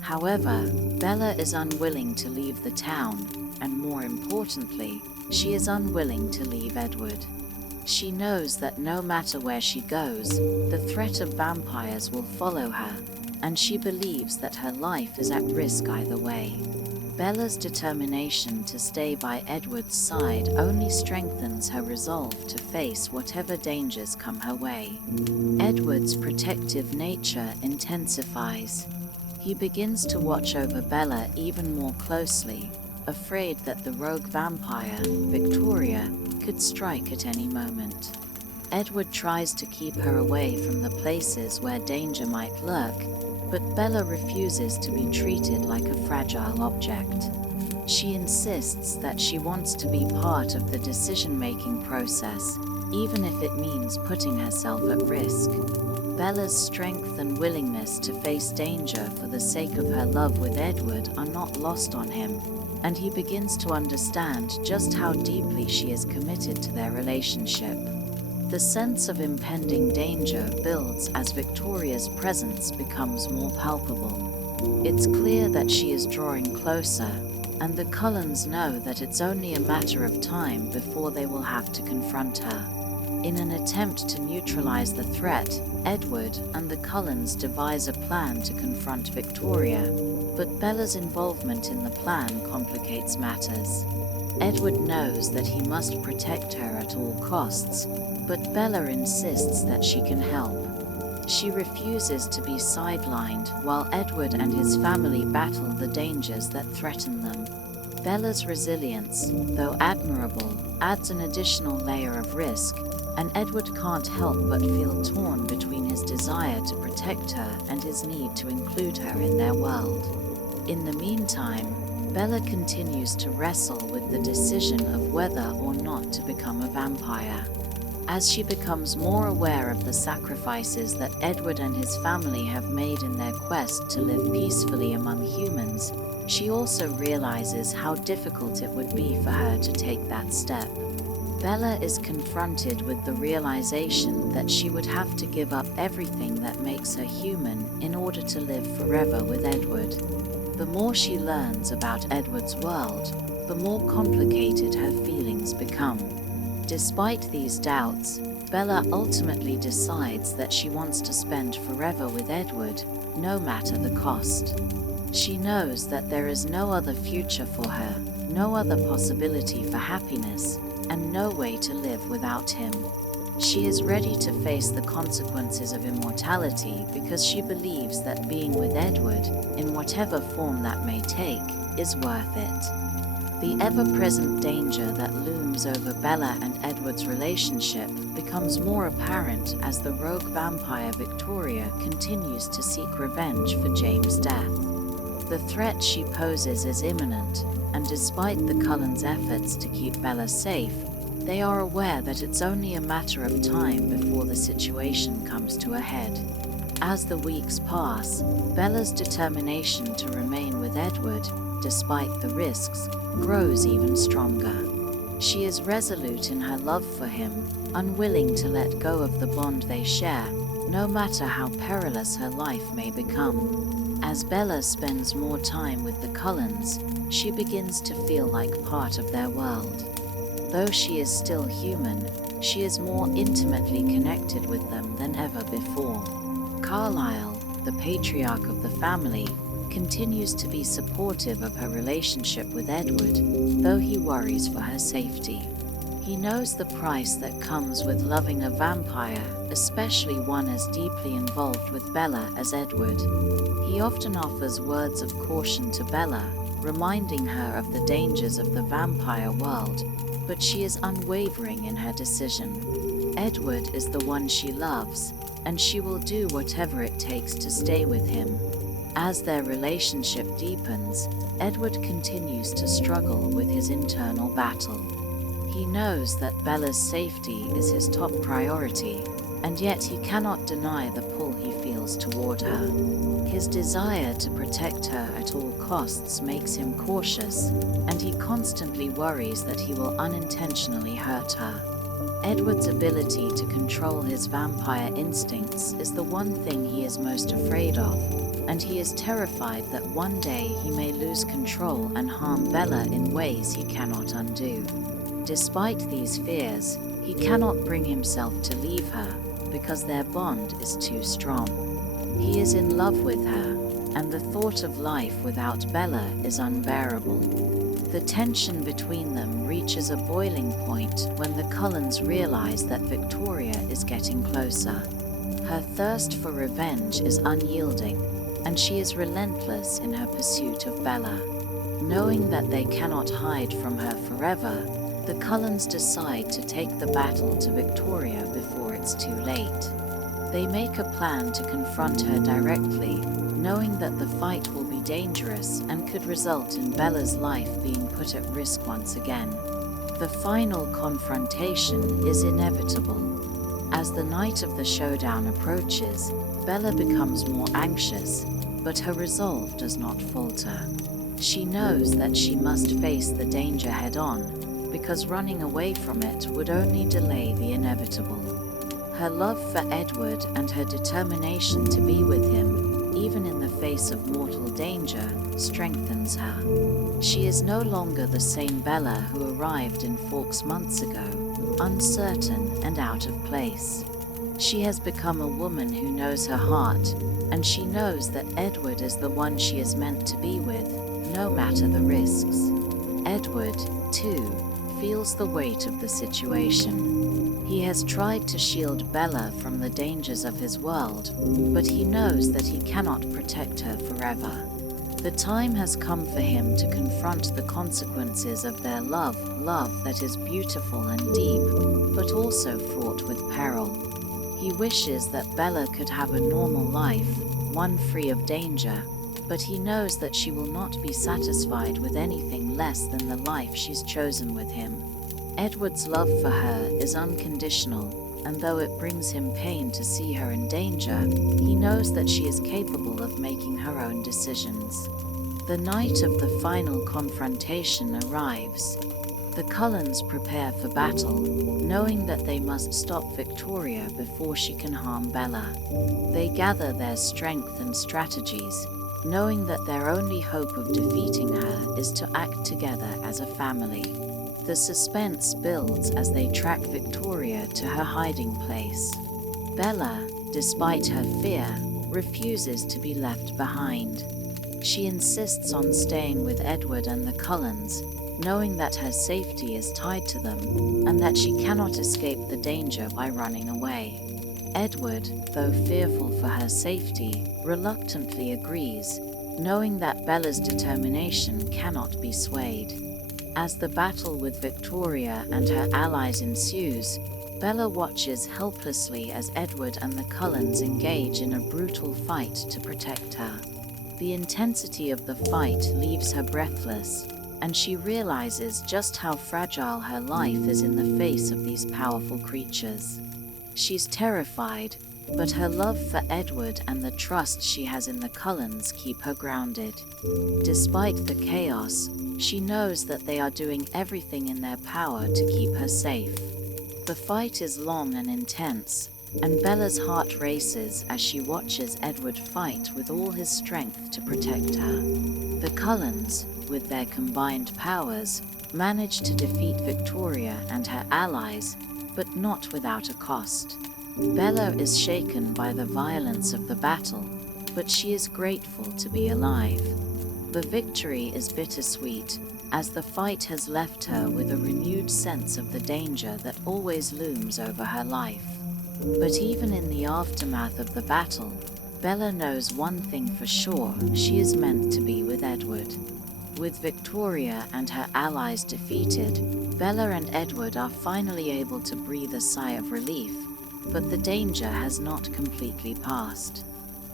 However, Bella is unwilling to leave the town, and more importantly, she is unwilling to leave Edward. She knows that no matter where she goes, the threat of vampires will follow her, and she believes that her life is at risk either way. Bella's determination to stay by Edward's side only strengthens her resolve to face whatever dangers come her way. Edward's protective nature intensifies. He begins to watch over Bella even more closely, afraid that the rogue vampire, Victoria, could strike at any moment. Edward tries to keep her away from the places where danger might lurk, but Bella refuses to be treated like a fragile object. She insists that she wants to be part of the decision-making process, even if it means putting herself at risk. Bella's strength and willingness to face danger for the sake of her love with Edward are not lost on him, and he begins to understand just how deeply she is committed to their relationship. The sense of impending danger builds as Victoria's presence becomes more palpable. It's clear that she is drawing closer, and the Cullens know that it's only a matter of time before they will have to confront her. In an attempt to neutralize the threat, Edward and the Cullens devise a plan to confront Victoria, but Bella's involvement in the plan complicates matters. Edward knows that he must protect her at all costs, but Bella insists that she can help. She refuses to be sidelined while Edward and his family battle the dangers that threaten them. Bella's resilience, though admirable, adds an additional layer of risk, and Edward can't help but feel torn between his desire to protect her and his need to include her in their world. In the meantime, Bella continues to wrestle with the decision of whether or not to become a vampire. As she becomes more aware of the sacrifices that Edward and his family have made in their quest to live peacefully among humans, she also realizes how difficult it would be for her to take that step. Bella is confronted with the realization that she would have to give up everything that makes her human in order to live forever with Edward. The more she learns about Edward's world, the more complicated her feelings become. Despite these doubts, Bella ultimately decides that she wants to spend forever with Edward, no matter the cost. She knows that there is no other future for her, no other possibility for happiness, and no way to live without him. She is ready to face the consequences of immortality because she believes that being with Edward, in whatever form that may take, is worth it. The ever-present danger that looms over Bella and Edward's relationship becomes more apparent as the rogue vampire Victoria continues to seek revenge for James' death. The threat she poses is imminent, and despite the Cullens' efforts to keep Bella safe, they are aware that it's only a matter of time before the situation comes to a head. As the weeks pass, Bella's determination to remain with Edward, despite the risks, grows even stronger. She is resolute in her love for him, unwilling to let go of the bond they share, no matter how perilous her life may become. As Bella spends more time with the Cullens, she begins to feel like part of their world. Though she is still human, she is more intimately connected with them than ever before. Carlisle, the patriarch of the family, continues to be supportive of her relationship with Edward, though he worries for her safety. He knows the price that comes with loving a vampire, especially one as deeply involved with Bella as Edward. He often offers words of caution to Bella, reminding her of the dangers of the vampire world, but she is unwavering in her decision. Edward is the one she loves, and she will do whatever it takes to stay with him. As their relationship deepens, Edward continues to struggle with his internal battle. He knows that Bella's safety is his top priority, and yet he cannot deny the pull he feels toward her. His desire to protect her at all costs makes him cautious, and he constantly worries that he will unintentionally hurt her. Edward's ability to control his vampire instincts is the one thing he is most afraid of, and he is terrified that one day he may lose control and harm Bella in ways he cannot undo. Despite these fears, he cannot bring himself to leave her because their bond is too strong. He is in love with her, and the thought of life without Bella is unbearable. The tension between them reaches a boiling point when the Cullens realize that Victoria is getting closer. Her thirst for revenge is unyielding, and she is relentless in her pursuit of Bella. Knowing that they cannot hide from her forever, the Cullens decide to take the battle to Victoria before it's too late. They make a plan to confront her directly, knowing that the fight will be dangerous and could result in Bella's life being put at risk once again. The final confrontation is inevitable. As the night of the showdown approaches, Bella becomes more anxious, but her resolve does not falter. She knows that she must face the danger head-on, because running away from it would only delay the inevitable. Her love for Edward and her determination to be with him, even in the face of mortal danger, strengthens her. She is no longer the same Bella who arrived in Forks months ago, uncertain and out of place. She has become a woman who knows her heart, and she knows that Edward is the one she is meant to be with, no matter the risks. Edward, too, feels the weight of the situation. He has tried to shield Bella from the dangers of his world, but he knows that he cannot protect her forever. The time has come for him to confront the consequences of their love that is beautiful and deep, but also fraught with peril. He wishes that Bella could have a normal life, one free of danger, but he knows that she will not be satisfied with anything less than the life she's chosen with him. Edward's love for her is unconditional, and though it brings him pain to see her in danger, he knows that she is capable of making her own decisions. The night of the final confrontation arrives. The Cullens prepare for battle, knowing that they must stop Victoria before she can harm Bella. They gather their strength and strategies, knowing that their only hope of defeating her is to act together as a family. The suspense builds as they track Victoria to her hiding place. Bella, despite her fear, refuses to be left behind. She insists on staying with Edward and the Cullens, knowing that her safety is tied to them and that she cannot escape the danger by running away. Edward, though fearful for her safety, reluctantly agrees, knowing that Bella's determination cannot be swayed. As the battle with Victoria and her allies ensues, Bella watches helplessly as Edward and the Cullens engage in a brutal fight to protect her. The intensity of the fight leaves her breathless, and she realizes just how fragile her life is in the face of these powerful creatures. She's terrified, but her love for Edward and the trust she has in the Cullens keep her grounded. Despite the chaos, she knows that they are doing everything in their power to keep her safe. The fight is long and intense, and Bella's heart races as she watches Edward fight with all his strength to protect her. The Cullens, with their combined powers, manage to defeat Victoria and her allies, but not without a cost. Bella is shaken by the violence of the battle, but she is grateful to be alive. The victory is bittersweet, as the fight has left her with a renewed sense of the danger that always looms over her life. But even in the aftermath of the battle, Bella knows one thing for sure: she is meant to be with Edward. With Victoria and her allies defeated, Bella and Edward are finally able to breathe a sigh of relief, but the danger has not completely passed.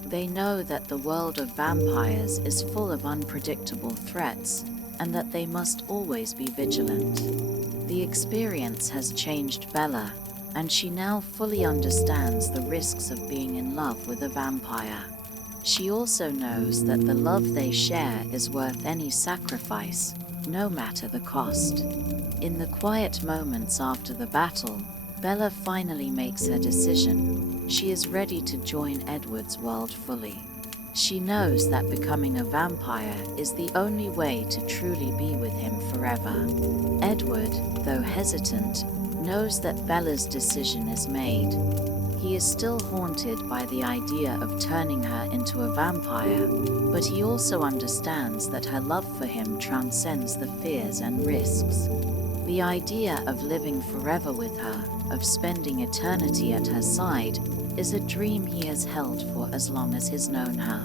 They know that the world of vampires is full of unpredictable threats, and that they must always be vigilant. The experience has changed Bella, and she now fully understands the risks of being in love with a vampire. She also knows that the love they share is worth any sacrifice, no matter the cost. In the quiet moments after the battle, Bella finally makes her decision. She is ready to join Edward's world fully. She knows that becoming a vampire is the only way to truly be with him forever. Edward, though hesitant, knows that Bella's decision is made. He is still haunted by the idea of turning her into a vampire, but he also understands that her love for him transcends the fears and risks. The idea of living forever with her, of spending eternity at her side, is a dream he has held for as long as he's known her.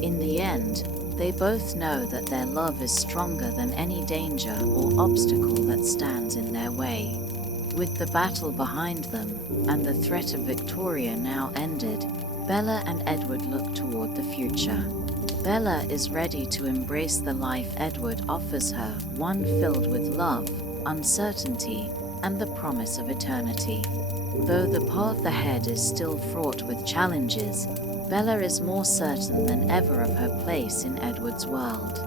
In the end, they both know that their love is stronger than any danger or obstacle that stands in their way. With the battle behind them, and the threat of Victoria now ended, Bella and Edward look toward the future. Bella is ready to embrace the life Edward offers her, one filled with love, uncertainty, and the promise of eternity. Though the path ahead is still fraught with challenges, Bella is more certain than ever of her place in Edward's world.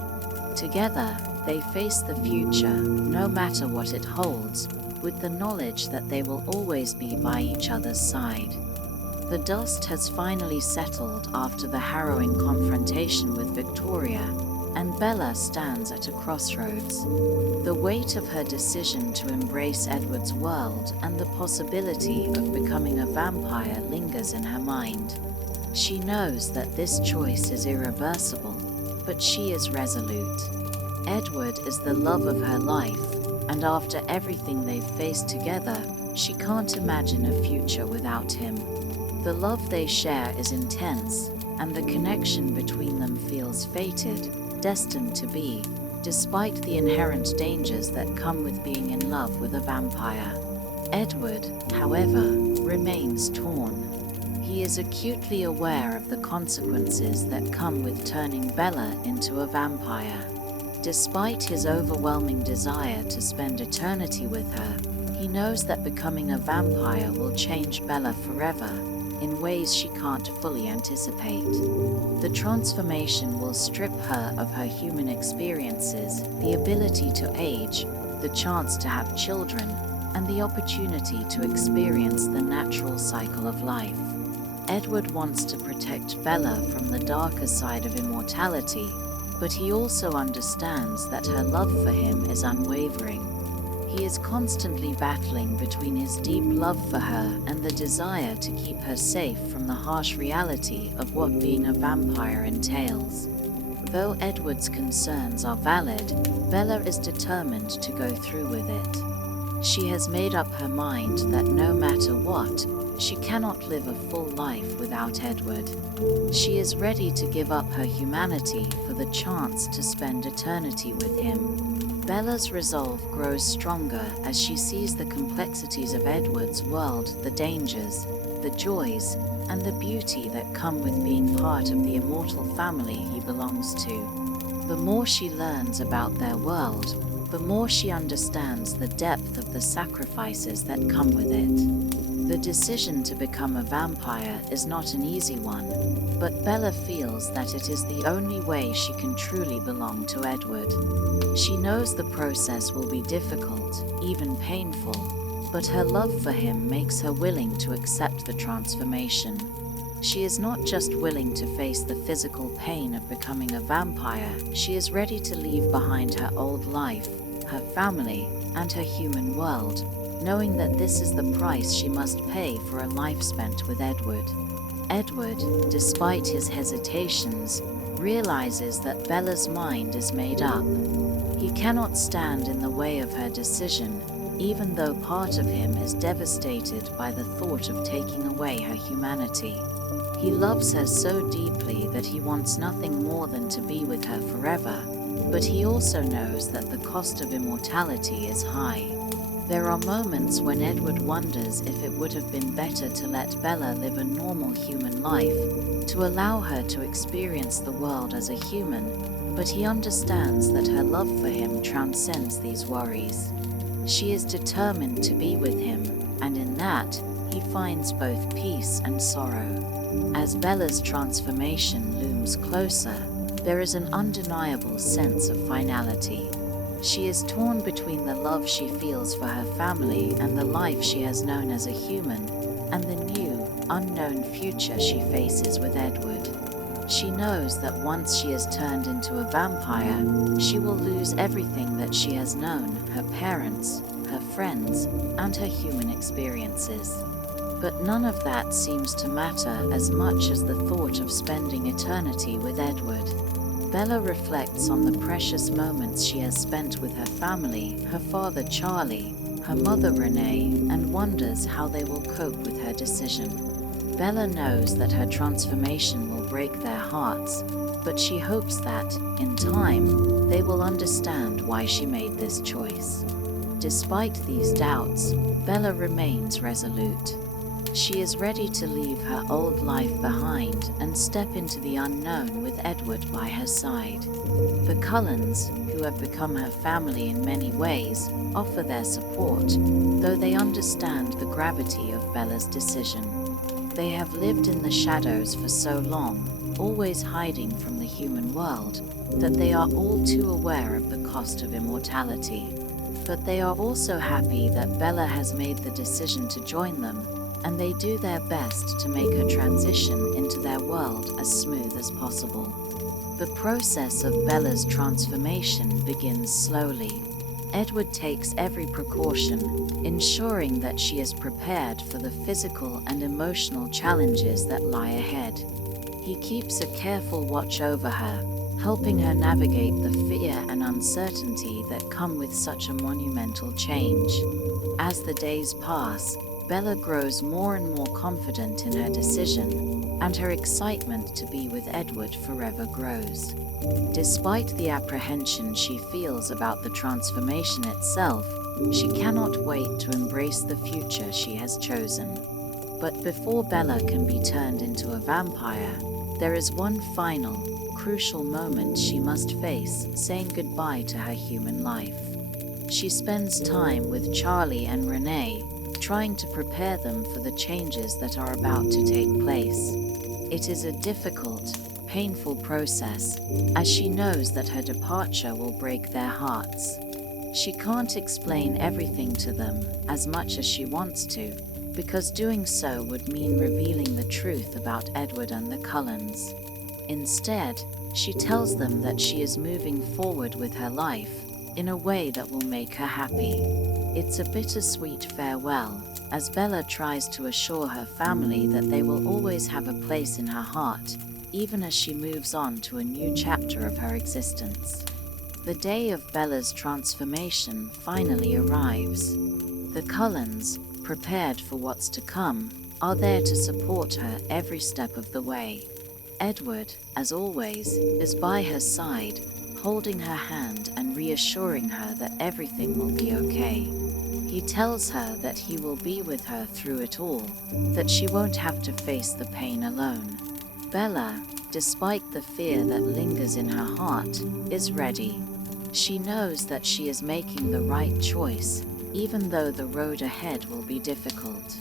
Together, they face the future, no matter what it holds, with the knowledge that they will always be by each other's side. The dust has finally settled after the harrowing confrontation with Victoria, and Bella stands at a crossroads. The weight of her decision to embrace Edward's world and the possibility of becoming a vampire lingers in her mind. She knows that this choice is irreversible, but she is resolute. Edward is the love of her life, and after everything they've faced together, she can't imagine a future without him. The love they share is intense, and the connection between them feels fated, destined to be, despite the inherent dangers that come with being in love with a vampire. Edward, however, remains torn. He is acutely aware of the consequences that come with turning Bella into a vampire. Despite his overwhelming desire to spend eternity with her, he knows that becoming a vampire will change Bella forever, in ways she can't fully anticipate. The transformation will strip her of her human experiences, the ability to age, the the chance to have children, and the opportunity to experience the natural cycle of life. Edward wants to protect Bella from the darker side of immortality, but he also understands that her love for him is unwavering. He is constantly battling between his deep love for her and the desire to keep her safe from the harsh reality of what being a vampire entails. Though Edward's concerns are valid, Bella is determined to go through with it. She has made up her mind that no matter what, she cannot live a full life without Edward. She is ready to give up her humanity for the chance to spend eternity with him. Bella's resolve grows stronger as she sees the complexities of Edward's world, the dangers, the joys, and the beauty that come with being part of the immortal family he belongs to. The more she learns about their world, the more she understands the depth of the sacrifices that come with it. The decision to become a vampire is not an easy one, but Bella feels that it is the only way she can truly belong to Edward. She knows the process will be difficult, even painful, but her love for him makes her willing to accept the transformation. She is not just willing to face the physical pain of becoming a vampire, she is ready to leave behind her old life, her family, and her human world, knowing that this is the price she must pay for a life spent with Edward. Edward, despite his hesitations, realizes that Bella's mind is made up. He cannot stand in the way of her decision, even though part of him is devastated by the thought of taking away her humanity. He loves her so deeply that he wants nothing more than to be with her forever, but he also knows that the cost of immortality is high. There are moments when Edward wonders if it would have been better to let Bella live a normal human life, to allow her to experience the world as a human, but he understands that her love for him transcends these worries. She is determined to be with him, and in that, he finds both peace and sorrow. As Bella's transformation looms closer, there is an undeniable sense of finality. She is torn between the love she feels for her family and the life she has known as a human, and the new, unknown future she faces with Edward. She knows that once she is turned into a vampire, she will lose everything that she has known, her parents, her friends, and her human experiences. But none of that seems to matter as much as the thought of spending eternity with Edward. Bella reflects on the precious moments she has spent with her family, her father Charlie, her mother Renee, and wonders how they will cope with her decision. Bella knows that her transformation will break their hearts, but she hopes that, in time, they will understand why she made this choice. Despite these doubts, Bella remains resolute. She is ready to leave her old life behind and step into the unknown with Edward by her side. The Cullens, who have become her family in many ways, offer their support, though they understand the gravity of Bella's decision. They have lived in the shadows for so long, always hiding from the human world, that they are all too aware of the cost of immortality. But they are also happy that Bella has made the decision to join them, and they do their best to make her transition into their world as smooth as possible. The process of Bella's transformation begins slowly. Edward takes every precaution, ensuring that she is prepared for the physical and emotional challenges that lie ahead. He keeps a careful watch over her, helping her navigate the fear and uncertainty that come with such a monumental change. As the days pass, Bella grows more and more confident in her decision, and her excitement to be with Edward forever grows. Despite the apprehension she feels about the transformation itself, she cannot wait to embrace the future she has chosen. But before Bella can be turned into a vampire, there is one final, crucial moment she must face, saying goodbye to her human life. She spends time with Charlie and Renee, trying to prepare them for the changes that are about to take place. It is a difficult, painful process, as she knows that her departure will break their hearts. She can't explain everything to them as much as she wants to, because doing so would mean revealing the truth about Edward and the Cullens. Instead, she tells them that she is moving forward with her life in a way that will make her happy. It's a bittersweet farewell, as Bella tries to assure her family that they will always have a place in her heart, even as she moves on to a new chapter of her existence. The day of Bella's transformation finally arrives. The Cullens, prepared for what's to come, are there to support her every step of the way. Edward, as always, is by her side, holding her hand and reassuring her that everything will be okay. He tells her that he will be with her through it all, that she won't have to face the pain alone. Bella, despite the fear that lingers in her heart, is ready. She knows that she is making the right choice, even though the road ahead will be difficult.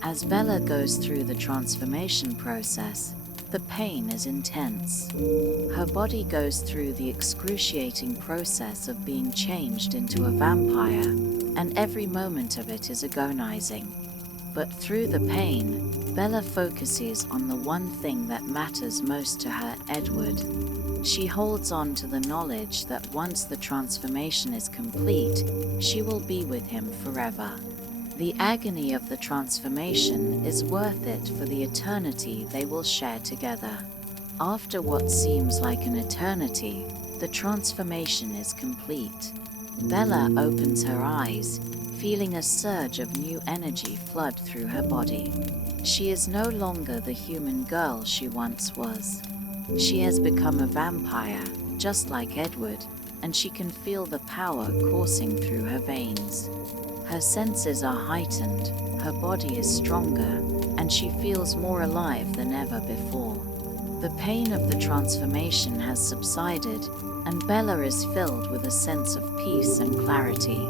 As Bella goes through the transformation process, the pain is intense. Her body goes through the excruciating process of being changed into a vampire, and every moment of it is agonizing. But through the pain, Bella focuses on the one thing that matters most to her, Edward. She holds on to the knowledge that once the transformation is complete, she will be with him forever. The agony of the transformation is worth it for the eternity they will share together. After what seems like an eternity, the transformation is complete. Bella opens her eyes, feeling a surge of new energy flood through her body. She is no longer the human girl she once was. She has become a vampire, just like Edward, and she can feel the power coursing through her veins. Her senses are heightened, her body is stronger, and she feels more alive than ever before. The pain of the transformation has subsided, and Bella is filled with a sense of peace and clarity.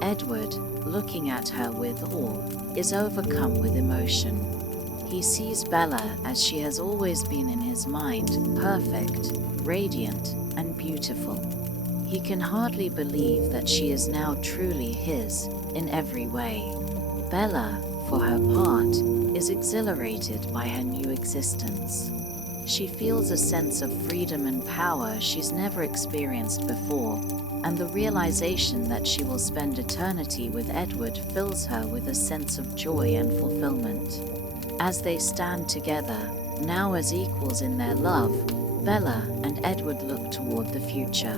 Edward, looking at her with awe, is overcome with emotion. He sees Bella as she has always been in his mind, perfect, radiant, and beautiful. He can hardly believe that she is now truly his, in every way. Bella, for her part, is exhilarated by her new existence. She feels a sense of freedom and power she's never experienced before, and the realization that she will spend eternity with Edward fills her with a sense of joy and fulfillment. As they stand together, now as equals in their love, Bella and Edward look toward the future.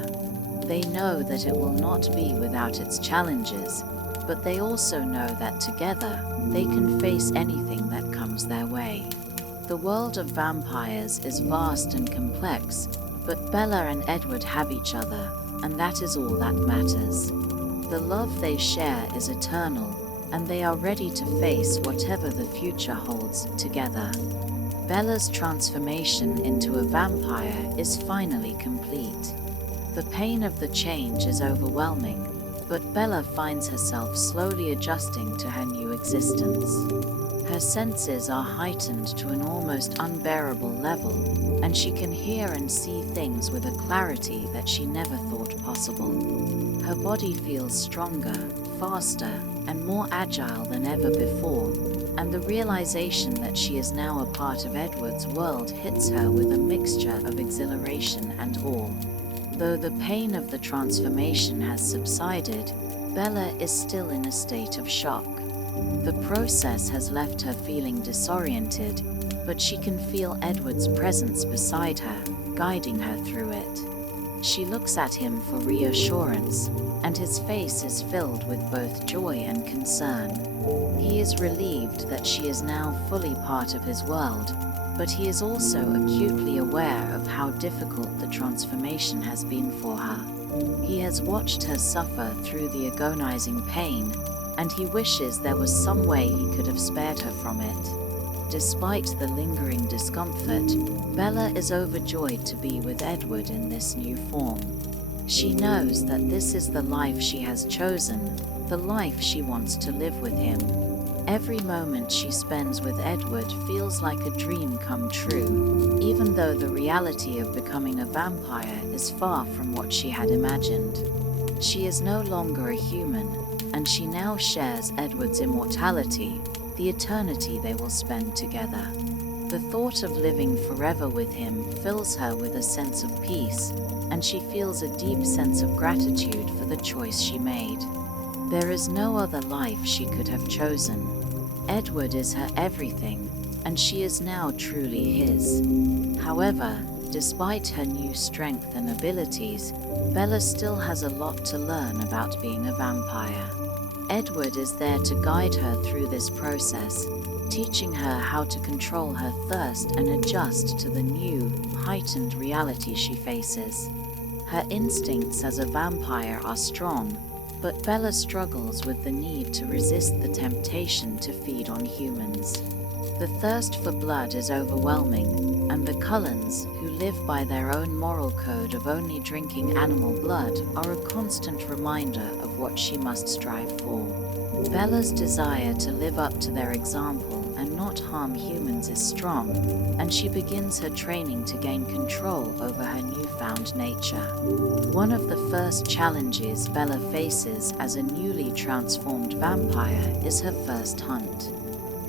They know that it will not be without its challenges, but they also know that together they can face anything that comes their way. The world of vampires is vast and complex, but Bella and Edward have each other, and that is all that matters. The love they share is eternal, and they are ready to face whatever the future holds together. Bella's transformation into a vampire is finally complete. The pain of the change is overwhelming, but Bella finds herself slowly adjusting to her new existence. Her senses are heightened to an almost unbearable level, and she can hear and see things with a clarity that she never thought possible. Her body feels stronger, faster, and more agile than ever before, and the realization that she is now a part of Edward's world hits her with a mixture of exhilaration and awe. Though the pain of the transformation has subsided, Bella is still in a state of shock. The process has left her feeling disoriented, but she can feel Edward's presence beside her, guiding her through it. She looks at him for reassurance, and his face is filled with both joy and concern. He is relieved that she is now fully part of his world, but he is also acutely aware of how difficult the transformation has been for her. He has watched her suffer through the agonizing pain, and he wishes there was some way he could have spared her from it. Despite the lingering discomfort, Bella is overjoyed to be with Edward in this new form. She knows that this is the life she has chosen, the life she wants to live with him. Every moment she spends with Edward feels like a dream come true, even though the reality of becoming a vampire is far from what she had imagined. She is no longer a human, and she now shares Edward's immortality, the eternity they will spend together. The thought of living forever with him fills her with a sense of peace, and she feels a deep sense of gratitude for the choice she made. There is no other life she could have chosen. Edward is her everything, and she is now truly his. However, despite her new strength and abilities, Bella still has a lot to learn about being a vampire. Edward is there to guide her through this process, teaching her how to control her thirst and adjust to the new, heightened reality she faces. Her instincts as a vampire are strong, but Bella struggles with the need to resist the temptation to feed on humans. The thirst for blood is overwhelming, and the Cullens, who live by their own moral code of only drinking animal blood, are a constant reminder of what she must strive for. Bella's desire to live up to their example and not harm humans is strong, and she begins her training to gain control over her newfound nature. One of the first challenges Bella faces as a newly transformed vampire is her first hunt.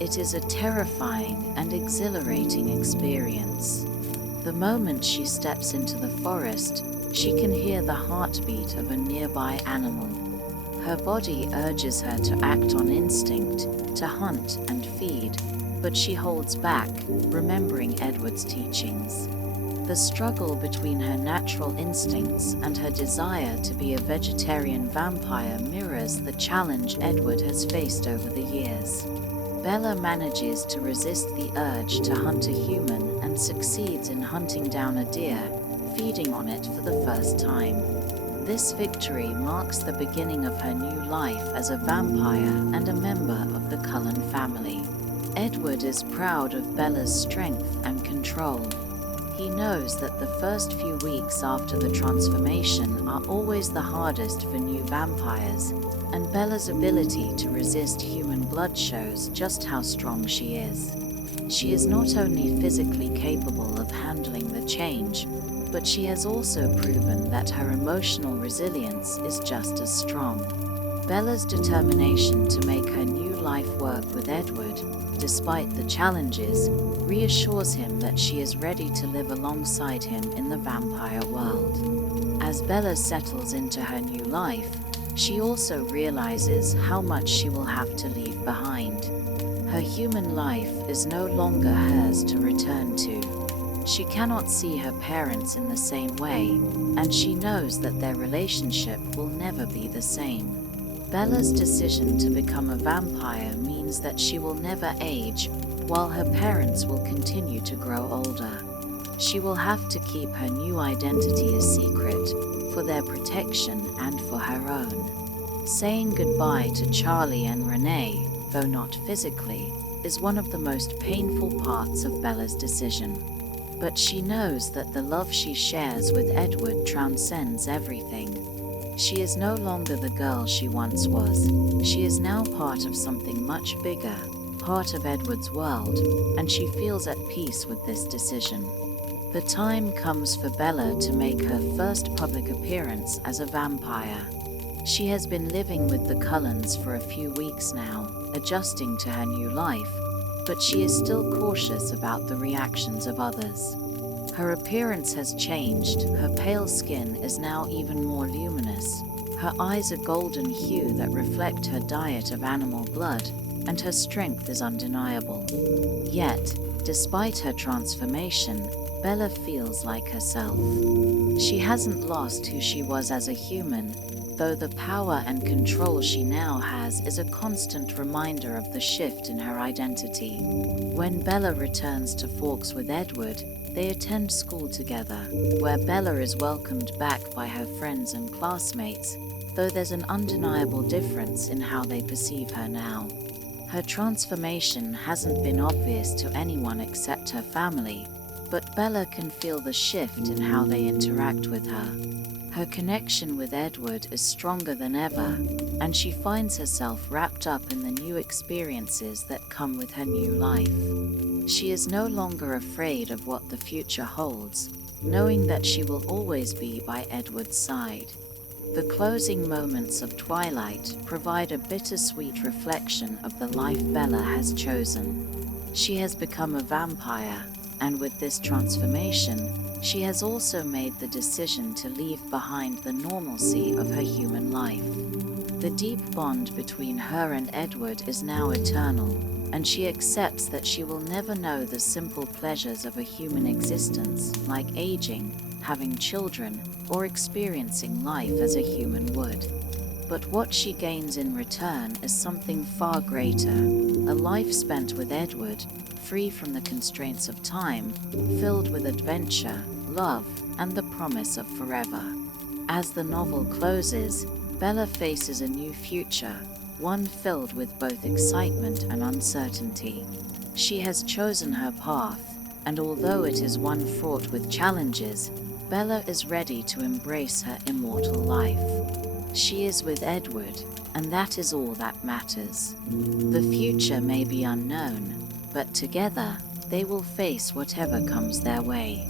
It is a terrifying and exhilarating experience. The moment she steps into the forest, she can hear the heartbeat of a nearby animal. Her body urges her to act on instinct, to hunt and feed, but she holds back, remembering Edward's teachings. The struggle between her natural instincts and her desire to be a vegetarian vampire mirrors the challenge Edward has faced over the years. Bella manages to resist the urge to hunt a human and succeeds in hunting down a deer, feeding on it for the first time. This victory marks the beginning of her new life as a vampire and a member of the Cullen family. Edward is proud of Bella's strength and control. He knows that the first few weeks after the transformation are always the hardest for new vampires, and Bella's ability to resist human blood shows just how strong she is. She is not only physically capable of handling the change, but she has also proven that her emotional resilience is just as strong. Bella's determination to make her new life work with Edward, despite the challenges, reassures him that she is ready to live alongside him in the vampire world. As Bella settles into her new life, she also realizes how much she will have to leave behind. Her human life is no longer hers to return to. She cannot see her parents in the same way, and she knows that their relationship will never be the same. Bella's decision to become a vampire means that she will never age, while her parents will continue to grow older. She will have to keep her new identity a secret, for their protection and for her own. Saying goodbye to Charlie and Renee, though not physically, is one of the most painful parts of Bella's decision. But she knows that the love she shares with Edward transcends everything. She is no longer the girl she once was. She is now part of something much bigger, part of Edward's world, and she feels at peace with this decision. The time comes for Bella to make her first public appearance as a vampire. She has been living with the Cullens for a few weeks now, adjusting to her new life, but she is still cautious about the reactions of others. Her appearance has changed. Her pale skin is now even more luminous. Her eyes a golden hue that reflect her diet of animal blood, and her strength is undeniable. Yet, despite her transformation, Bella feels like herself. She hasn't lost who she was as a human, though the power and control she now has is a constant reminder of the shift in her identity. When Bella returns to Forks with Edward, they attend school together, where Bella is welcomed back by her friends and classmates, though there's an undeniable difference in how they perceive her now. Her transformation hasn't been obvious to anyone except her family, but Bella can feel the shift in how they interact with her. Her connection with Edward is stronger than ever, and she finds herself wrapped up in the new experiences that come with her new life. She is no longer afraid of what the future holds, knowing that she will always be by Edward's side. The closing moments of Twilight provide a bittersweet reflection of the life Bella has chosen. She has become a vampire, and with this transformation, she has also made the decision to leave behind the normalcy of her human life. The deep bond between her and Edward is now eternal, and she accepts that she will never know the simple pleasures of a human existence, like aging, having children, or experiencing life as a human would. But what she gains in return is something far greater, a life spent with Edward, free from the constraints of time, filled with adventure, love, and the promise of forever. As the novel closes, Bella faces a new future, one filled with both excitement and uncertainty. She has chosen her path, and although it is one fraught with challenges, Bella is ready to embrace her immortal life. She is with Edward, and that is all that matters. The future may be unknown, but together, they will face whatever comes their way.